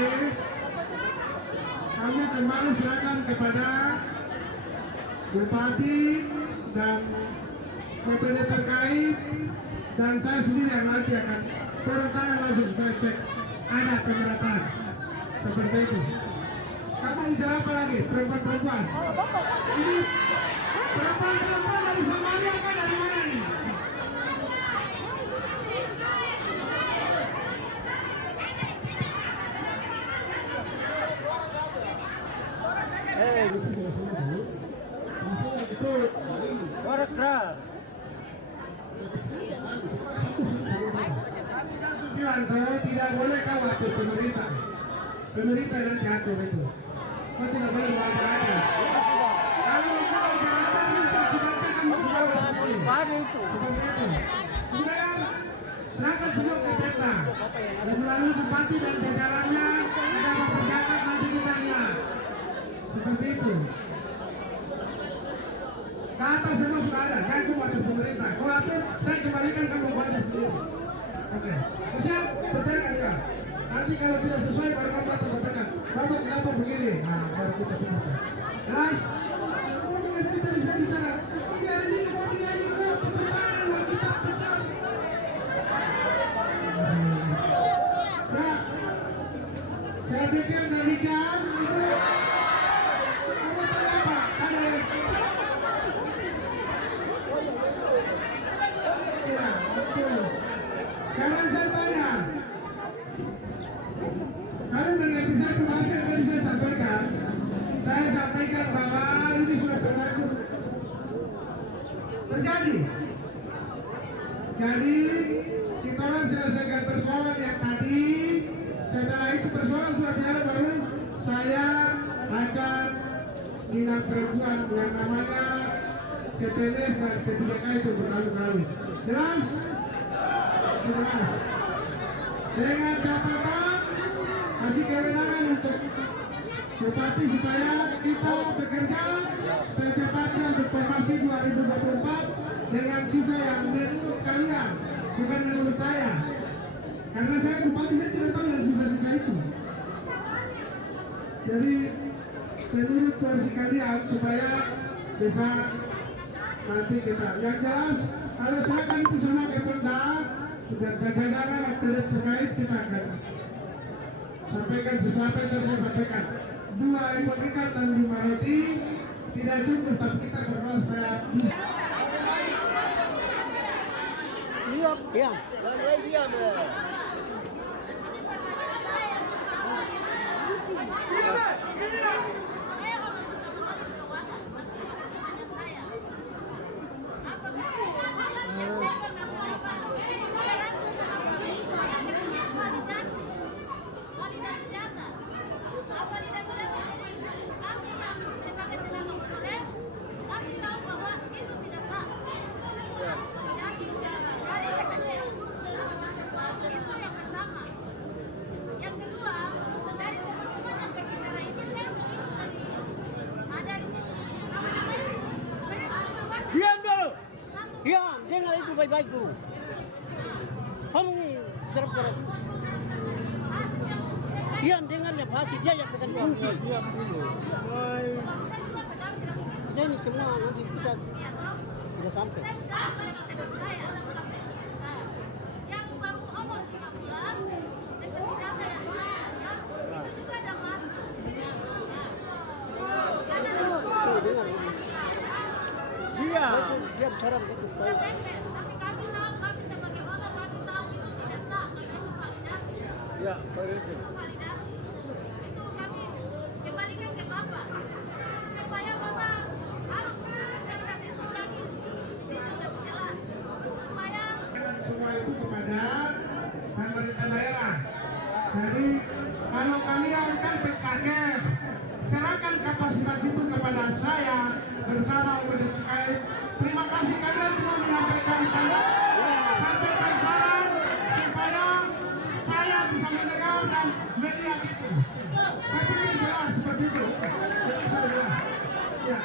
Kami kembali serahkan kepada Bupati dan PPD terkait, dan saya sendiri yang nanti akan turun tangan langsung supaya cek ada pemerataan seperti itu. Kamu bicara apa lagi? Perempuan-perempuan. Ini perempuan-perempuan dari Samaria kan dari mana ini? Suara keras. Tidak boleh kau atur pemerintah. Pemerintah nanti atur itu. Kau tidak boleh mengatur. Kalau kau atur minta kita kamu Mana itu? Kemudian serahkan semua ke Petra. Dan melalui Bupati dan jajarannya ada mempersiapkan nanti kita lihat. Seperti itu. Kata semua sudah ada, jangan kau atur pemerintah. Kau atur, saya kembalikan kamu buat sendiri. Oke, siap, percayakan ya. Nanti kalau tidak sesuai baru kamu datang sampaikan. Bapak kenapa begini? Nah, baru kita pindah. Guys, kita bisa bicara. Biar ini kau tinggal di Jadi kita akan selesaikan persoalan yang tadi. Setelah itu persoalan sudah jalan, baru saya akan minat perempuan yang namanya CPNS dan P3K itu berkali-kali. Jelas? Jelas. Dengan catatan kasih kewenangan untuk bupati supaya kita bekerja secepatnya untuk formasi 2024 dengan sisa yang menurut kalian, bukan menurut saya. Karena saya bupati, saya tidak tahu yang sisa-sisa itu. Jadi menurut versi kalian supaya bisa nanti kita yang jelas kalau serahkan itu sama ke Pemda dan jajaran terkait kita akan sampaikan sesuatu yang tadi saya sampaikan. 2 ekor ikan dan 5 roti tidak cukup, tapi kita berdoa supaya bisa. Diam. Diam. Diam dulu. Diam, dengar itu baik-baik dulu. Kamu terus. Diam, dengarnya pasti dia yang pegang kunci. Diam dulu. Ini semua nanti kita tidak sampai. Yang baru umur 3 bulan, seperti data yang itu juga ada masuk. Dia bicara begitu. Tapi kami tahu, kami sebagaimana kami tahu itu tidak sah, karena itu validasi. Ya, Itu validasi. Itu kami kembalikan ke Bapak, supaya Bapak harus melihat itu lagi, itu lebih jelas, supaya Semua itu kepada pemerintah daerah. Jadi kalau kalian kan PKR, serahkan kapasitas itu kepada saya bersama UPDKK. Terima kasih kalian telah menyampaikan sampaikan saran supaya saya bisa mendengar dan melihat itu. Saya pikir jelas seperti itu. Ya.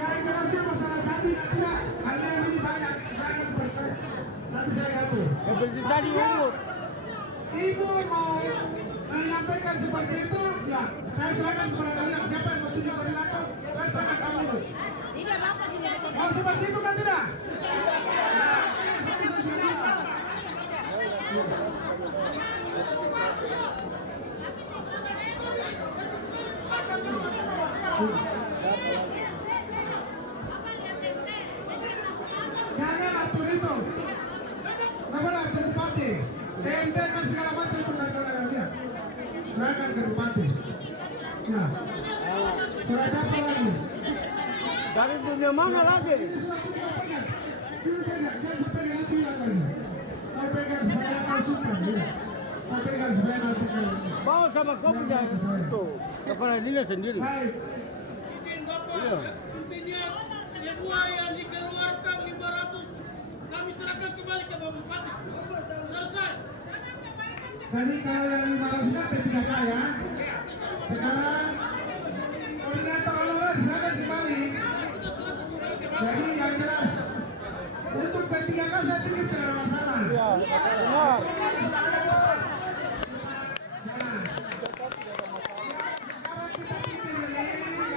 Yang jelasnya masalah kami tidak hanya ini banyak nanti saya ngatur. Seperti tadi urut. Ibu mau menyampaikan seperti itu, ya saya serahkan kepada kalian. Siapa yang mau tunjuk koordinator, saya serahkan kamu. Mau seperti itu kan tidak? Jangan atur itu. Namanya ke bupati. TMT kan segala macam perkara dia. Serahkan ke bupati. Ya. Serahkan apa lagi? Dari dunia mana lagi? Ini sudah kita pegang. Dulu pegang, jangan pegang itu lagi. Kau pegang supaya kau suka. Kau pegang supaya nanti kau. Bawa sama kau punya itu. Kepala dinas sendiri. Baik. Izin Bapak, intinya semua yang dikeluarkan 500 kami serahkan kembali ke Bapak Bupati. Selesai. Jadi kalau yang 500 kan P3K ya. Sekarang koordinator olahraga serahkan kembali. Jadi yang jelas untuk P3K saya pikir tidak ada masalah. Ya, benar.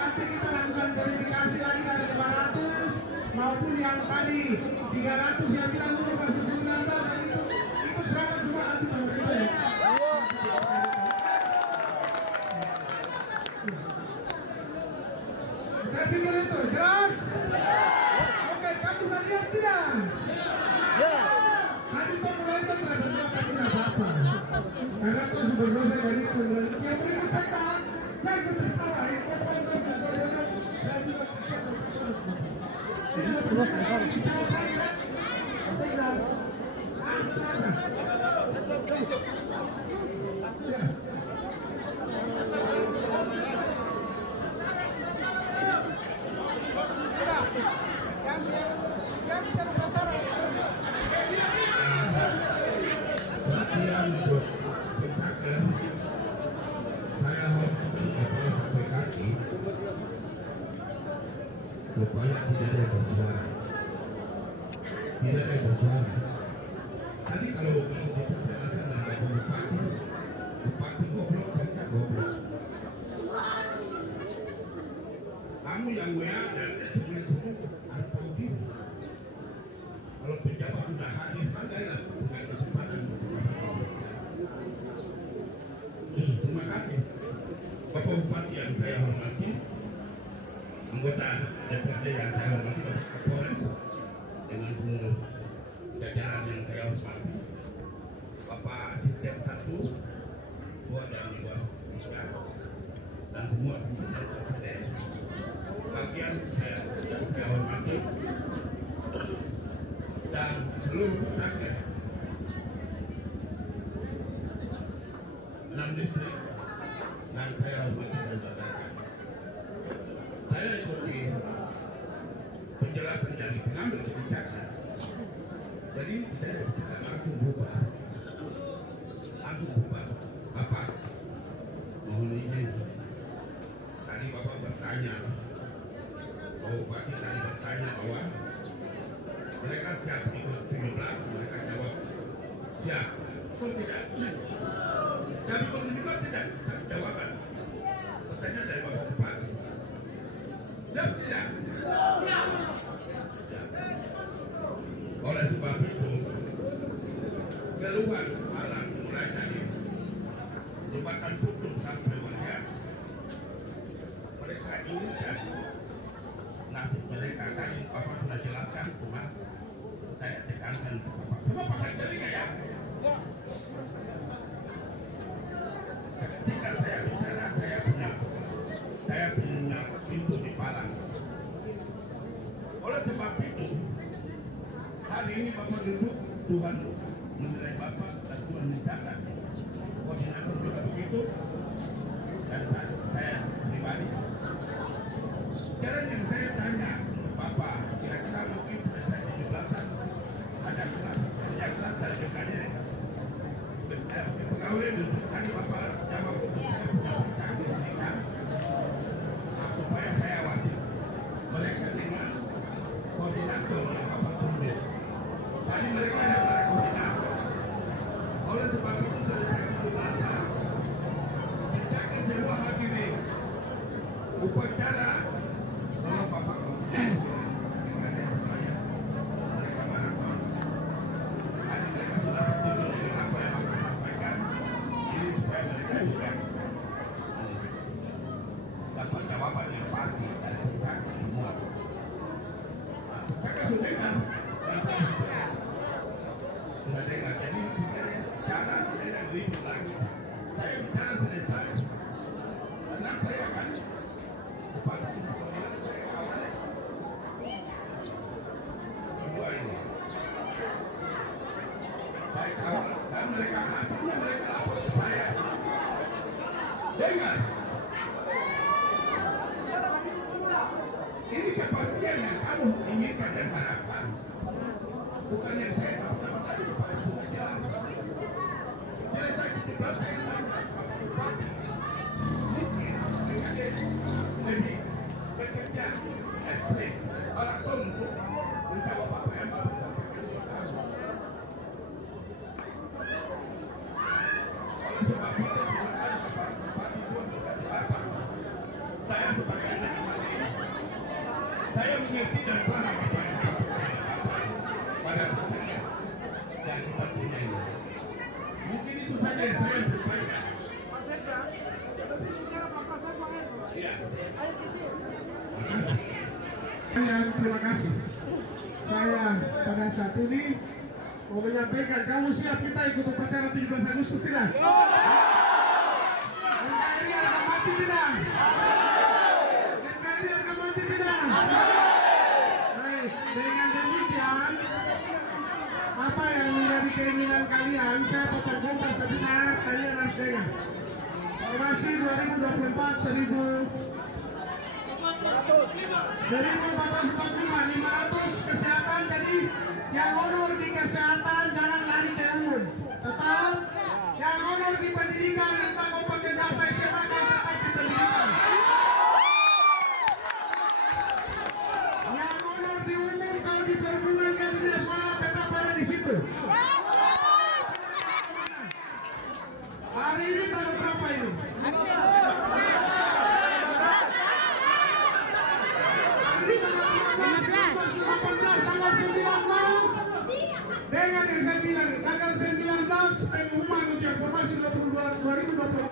Nanti kita lakukan verifikasi lagi dari 500 maupun yang tadi 300 yang bilang dulu masih 9 dan itu serahkan semua nanti pada kita ya. Saya pikir itu jelas. Oke, kamu bisa lihat tidak? Ya. Tadi kau mulai kan sudah berdoa kan tidak apa-apa. Karena kau sudah berdoa dari berikut sektor dan bertertawa saya juga siap supaya tidak ada bersuara, tidak ada bersuara. Tadi kalau dipercayakan dengan bupati goblok, saya goblok. Kamu yang WA dan SMS itu harus tahu diri. Kalau pejabat sudah hadir, ada dengan kesempatan. Terima kasih Bapak Bupati yang saya hormati, anggota DPRD yang saya hormati, Bapak Kapolres dengan seluruh jajaran yang saya hormati, Bapak Asisten 1, 2 dan 3, dan semua pimpinan DPRD. Bagian saya hormati dan seluruh pedagang 6 distrik dan saya hormati dan banggakan. Saya ikuti penjelasan dari pengambil kebijakan. Jadi saya bisa langsung bubar. Bapak mohon izin. Tadi Bapak bertanya, Bupati tadi bertanya bahwa mereka siap ikut 17, mereka jawab siap. Kok tidak? Tapi kalau juga tidak jawaban. Pertanyaan dari Bapak Bupati. Siap tidak? Oleh sebab itu, keluhan malam mulai dari jembatan putus sampai Wajah. Mereka inginkan nasib mereka tadi Bapak sudah jelaskan, cuma saya tekankan Bapak. Semua pakai dari gaya. Ketika saya bicara, saya punya pintu di Palang. Oleh sebab itu, hari ini Bapak duduk, Tuhan menilai Bapak dan Tuhan mencatat. Koordinator juga begitu, dan saya pribadi. Sekarang yang saya tanya, Bapak, kira-kira mungkin selesai 17-an, ada kelas dari DKD. Pegawai duduk tadi Bapak jawab untuk saya punya pertanyaan mereka, supaya saya awasi mereka dengan koordinator yang Bapak tulis. Tadi mereka ada para koordinator. Oleh sebab itu selesai 17-an, dijaga semua hadirin upacara. Kalau Bapak dapat jawaban yang pasti dari kita semua. Saya sudah dengar, jadi cara tidak ribut lagi. Saya bicara selesai, karena saya akan kepada saya awal kedua ini. Saya kawal dan mereka hasilnya mereka lapor ke saya. Dengar. Ini kepastian yang kamu inginkan dan harapkan, bukan yang saya tahu tadi kepada sudah jalan. Selesai 17 saya mengatakan mungkin lebih bekerja ekstrim orang untuk menjawab apa yang Bapak sampaikan di kamu. Oleh sebab itu terima kasih Bapak Tuhan berkati Bapak. Saya sebagai anak ini, saya mengerti dan paham apa yang pada saya dan kita punya ini. Mungkin itu saja yang saya sampaikan. Pak Sekda, lebih bicara Bapak sama air. Iya. Air kecil. Terima kasih. Saya pada saat ini mau menyampaikan, kamu siap kita ikut upacara 17 Agustus tidak? mati tidak? NKRI harga mati tidak? Baik, dengan demikian apa yang menjadi keinginan kalian saya potong kompas, tapi saya harap kalian harus dengar. Formasi 2024 1445 kesehatan. Jadi yang honor di kesehatan jangan lari ke umum. Tetap yang honor di pendidikan, entah mau pakai jasa SMA kan tetap di pendidikan. Yang honor di umum kalau di perhubungan kan di sekolah tetap ada di situ. Hari ini tanggal berapa ini? Hari ini tanggal 19. Dengan yang saya bilang tanggal 19 pengumuman untuk yang formasi 2024.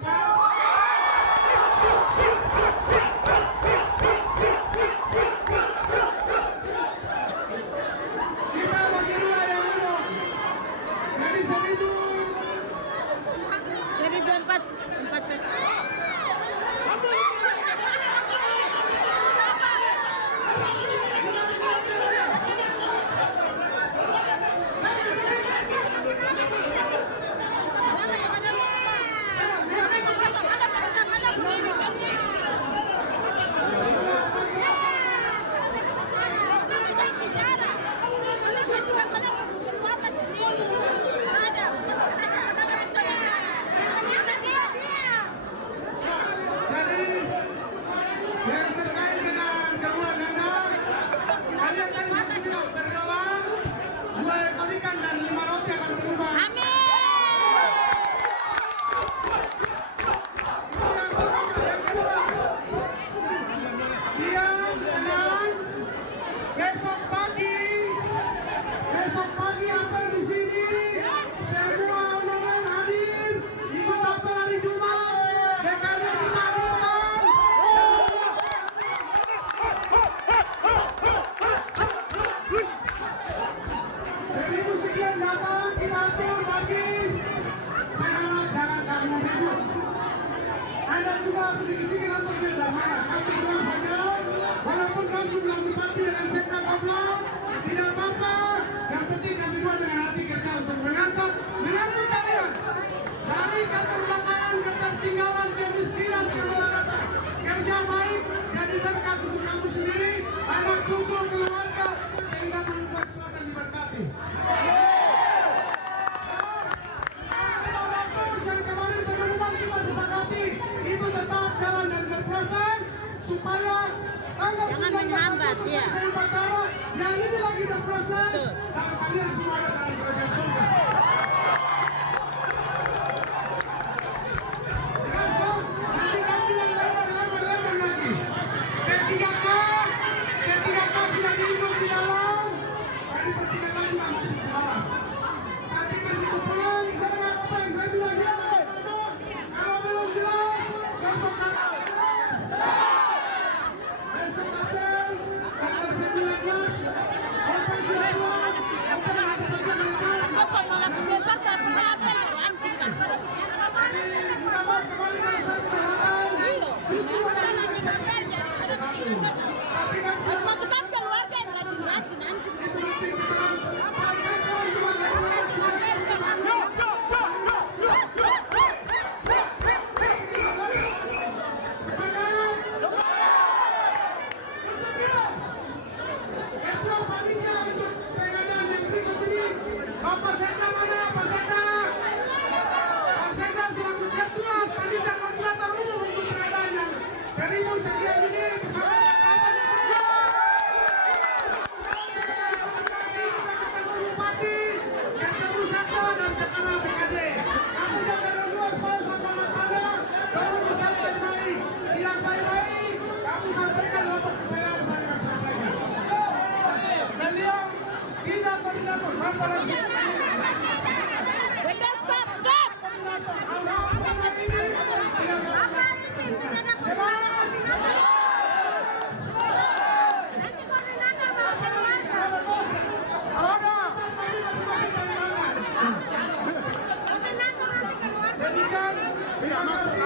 Kita bagi dua yang umum. Jadi 4 yang terkait dengan kedua ganda, kalian tadi saya bilang berdoa 2 ekor ikan dan 5 roti akan berubah. Diam, tenang. Besok pagi apel di sini. Semua honorer hadir. Ikut apel hari Jumat. DKD kita hadirkan. 1000 sekian datang, kita atur bagi. Saya harap jangan kamu ribut. Anda juga sedikit-sedikit atur beda mana. Kami dua saja. Walaupun kamu sudah berparti dengan sekta goblok, tidak apa-apa. Yang penting kami dua dengan hati kerja untuk mengangkat kalian dari keterbelakangan, ketertinggalan, kemiskinan, kemelaratan. Kerja baik jadi berkat untuk kamu sendiri, anak cucu, keluarga, sehingga membuat sesuatu yang diberkati. Yang kemarin pengumuman kita sepakati itu tetap jalan dan berproses supaya tanggal 19 selesai upacara yang ini lagi berproses dan kalian semua ada dalam kerajaan surga. Nanti kami yang lebar lagi. P3K sudah diimbau di dalam. Tadi P3K juga masuk ke dalam. Tapi kan itu pulang, ibarat apa yang saya bilang ya. Kalau belum jelas, besok apel tanggal 19. Apa sudah keluar? Masukkan keluarga yang rajin-rajin nanti. Bapak Sekda mana? Pak Sekda? Pak Sekda selaku ketua panitia koordinator umum untuk pengadaan yang 1000 sekian ini bersama Bupati, Ketemu Sekda dan Kepala BKD. Kasih jaga dua supaya sama matanya, baru sampai baik. Tidak baik-baik, kamu sampaikan lapor ke saya, saya akan selesaikan. Beliau tidak koordinator, berapa lagi? Stop! Demikian, terima kasih.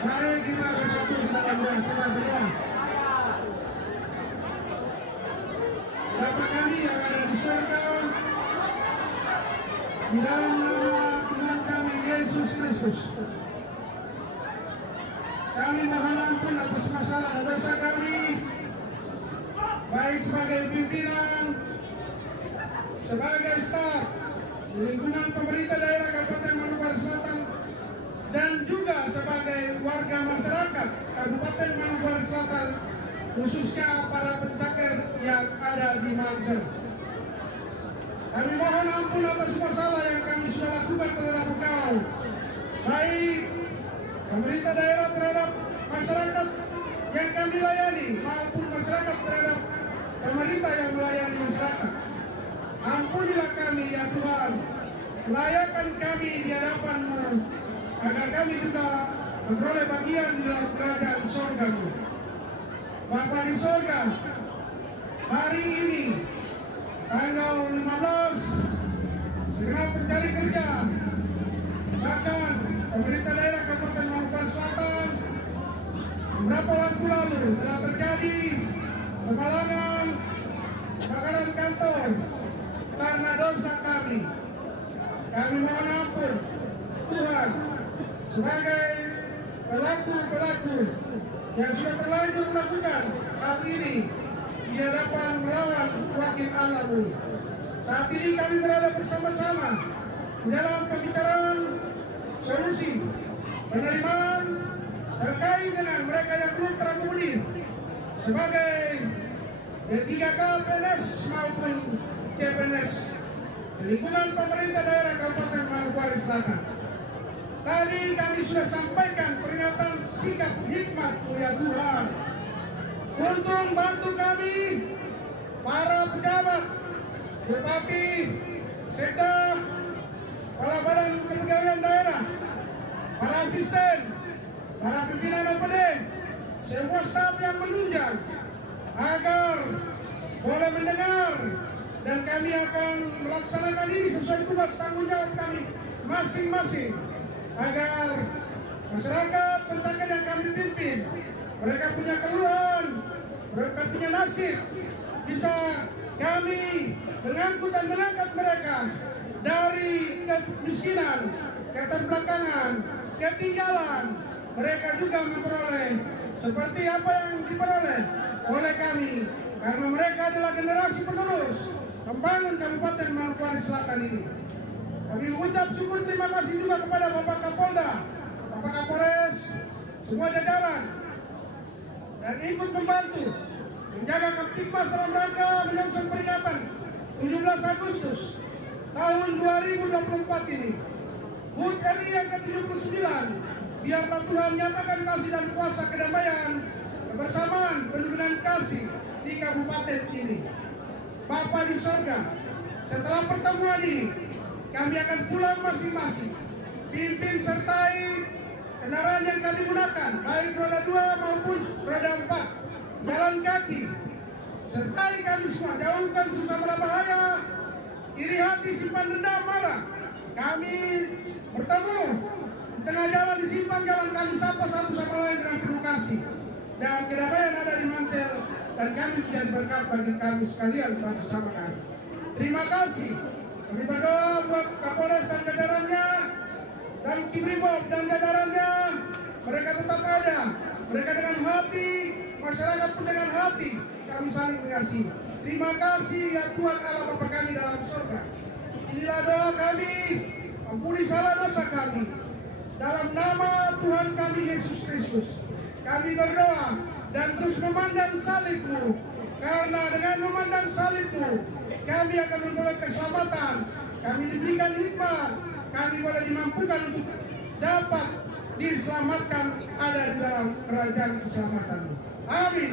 Mari kita bersatu dalam doa, kita berdoa. Bapa kami yang ada di surga, di dalam nama Tuhan kami Yesus Kristus, kami mohon ampun atas masalah dan dosa kami, baik sebagai pimpinan, sebagai staf, di lingkungan pemerintah daerah Kabupaten Manokwari Selatan, dan juga sebagai warga masyarakat Kabupaten Manokwari Selatan, khususnya para pencakar yang ada di Mansel. Kami mohon ampun atas masalah yang kami sudah lakukan terhadap Engkau, baik pemerintah daerah terhadap masyarakat yang kami layani maupun masyarakat terhadap pemerintah yang melayani masyarakat. Ampunilah kami ya Tuhan, layakan kami di hadapan-Mu, agar kami juga memperoleh bagian di dalam kerajaan surga-Mu. Bapa di surga, hari ini tanggal 15 segenap pencari kerja, bahkan pemerintah daerah Kabupaten Manokwari Selatan beberapa waktu lalu telah terjadi pemalangan, kebakaran kantor karena dosa kami. Kami mohon ampun Tuhan, sebagai pelaku-pelaku yang sudah terlanjur melakukan hal ini di hadapan melawan wakil Allah-Mu. Saat ini kami berada bersama-sama di dalam pembicaraan solusi penerimaan terkait dengan mereka yang belum terakomodir sebagai D3K PNS maupun CPNS di lingkungan pemerintah daerah Kabupaten Manokwari Selatan. Tadi kami sudah sampaikan peringatan sikap hikmat ya Tuhan untuk bantu kami para pejabat, bupati, sekda, kepala badan kepegawaian daerah, para asisten, para pimpinan OPD, semua staf yang menunjang agar boleh mendengar, dan kami akan melaksanakan ini sesuai tugas tanggung jawab kami masing-masing, agar masyarakat pencakar yang kami pimpin, mereka punya keluhan, mereka punya nasib, bisa kami mengangkut dan mengangkat mereka dari kemiskinan, keterbelakangan, ketinggalan. Mereka juga memperoleh seperti apa yang diperoleh oleh kami, karena mereka adalah generasi penerus membangun Kabupaten Manokwari Selatan ini. Kami mengucap syukur terima kasih juga kepada Bapak Kapolda, Bapak Kapolres, semua jajaran, dan ikut membantu menjaga Kamtibmas dalam rangka menyongsong peringatan 17 Agustus tahun 2024 ini. HUT RI yang ke-79, biarlah Tuhan nyatakan kasih dan kuasa kedamaian, kebersamaan, penurunan kasih di kabupaten ini. Bapa di surga, setelah pertemuan ini, kami akan pulang masing-masing, pimpin sertai kendaraan yang kami gunakan, baik roda 2 maupun roda 4, jalan kaki, sertai kami semua, jauhkan susah mara bahaya, iri hati simpan dendam marah. Kami bertemu di tengah jalan, di simpang jalan, kami sapa satu sama lain dengan penuh kasih dan kedamaian ada di Mansel, dan kami menjadi berkat bagi kami sekalian bersama kami. Terima kasih. Kami berdoa buat Kapolres dan jajarannya, dan Kibrimob dan jajarannya, mereka tetap ada, mereka dengan hati, masyarakat pun dengan hati, kami saling mengasihi. Terima kasih ya Tuhan Allah Bapa kami dalam surga. Inilah doa kami, ampuni salah dosa kami. Dalam nama Tuhan kami Yesus Kristus, kami berdoa dan terus memandang salib-Mu. Karena dengan memandang salib-Mu, kami akan memperoleh keselamatan, kami diberikan hikmat, kami boleh dimampukan untuk dapat diselamatkan ada di dalam kerajaan keselamatan-Mu. Amin.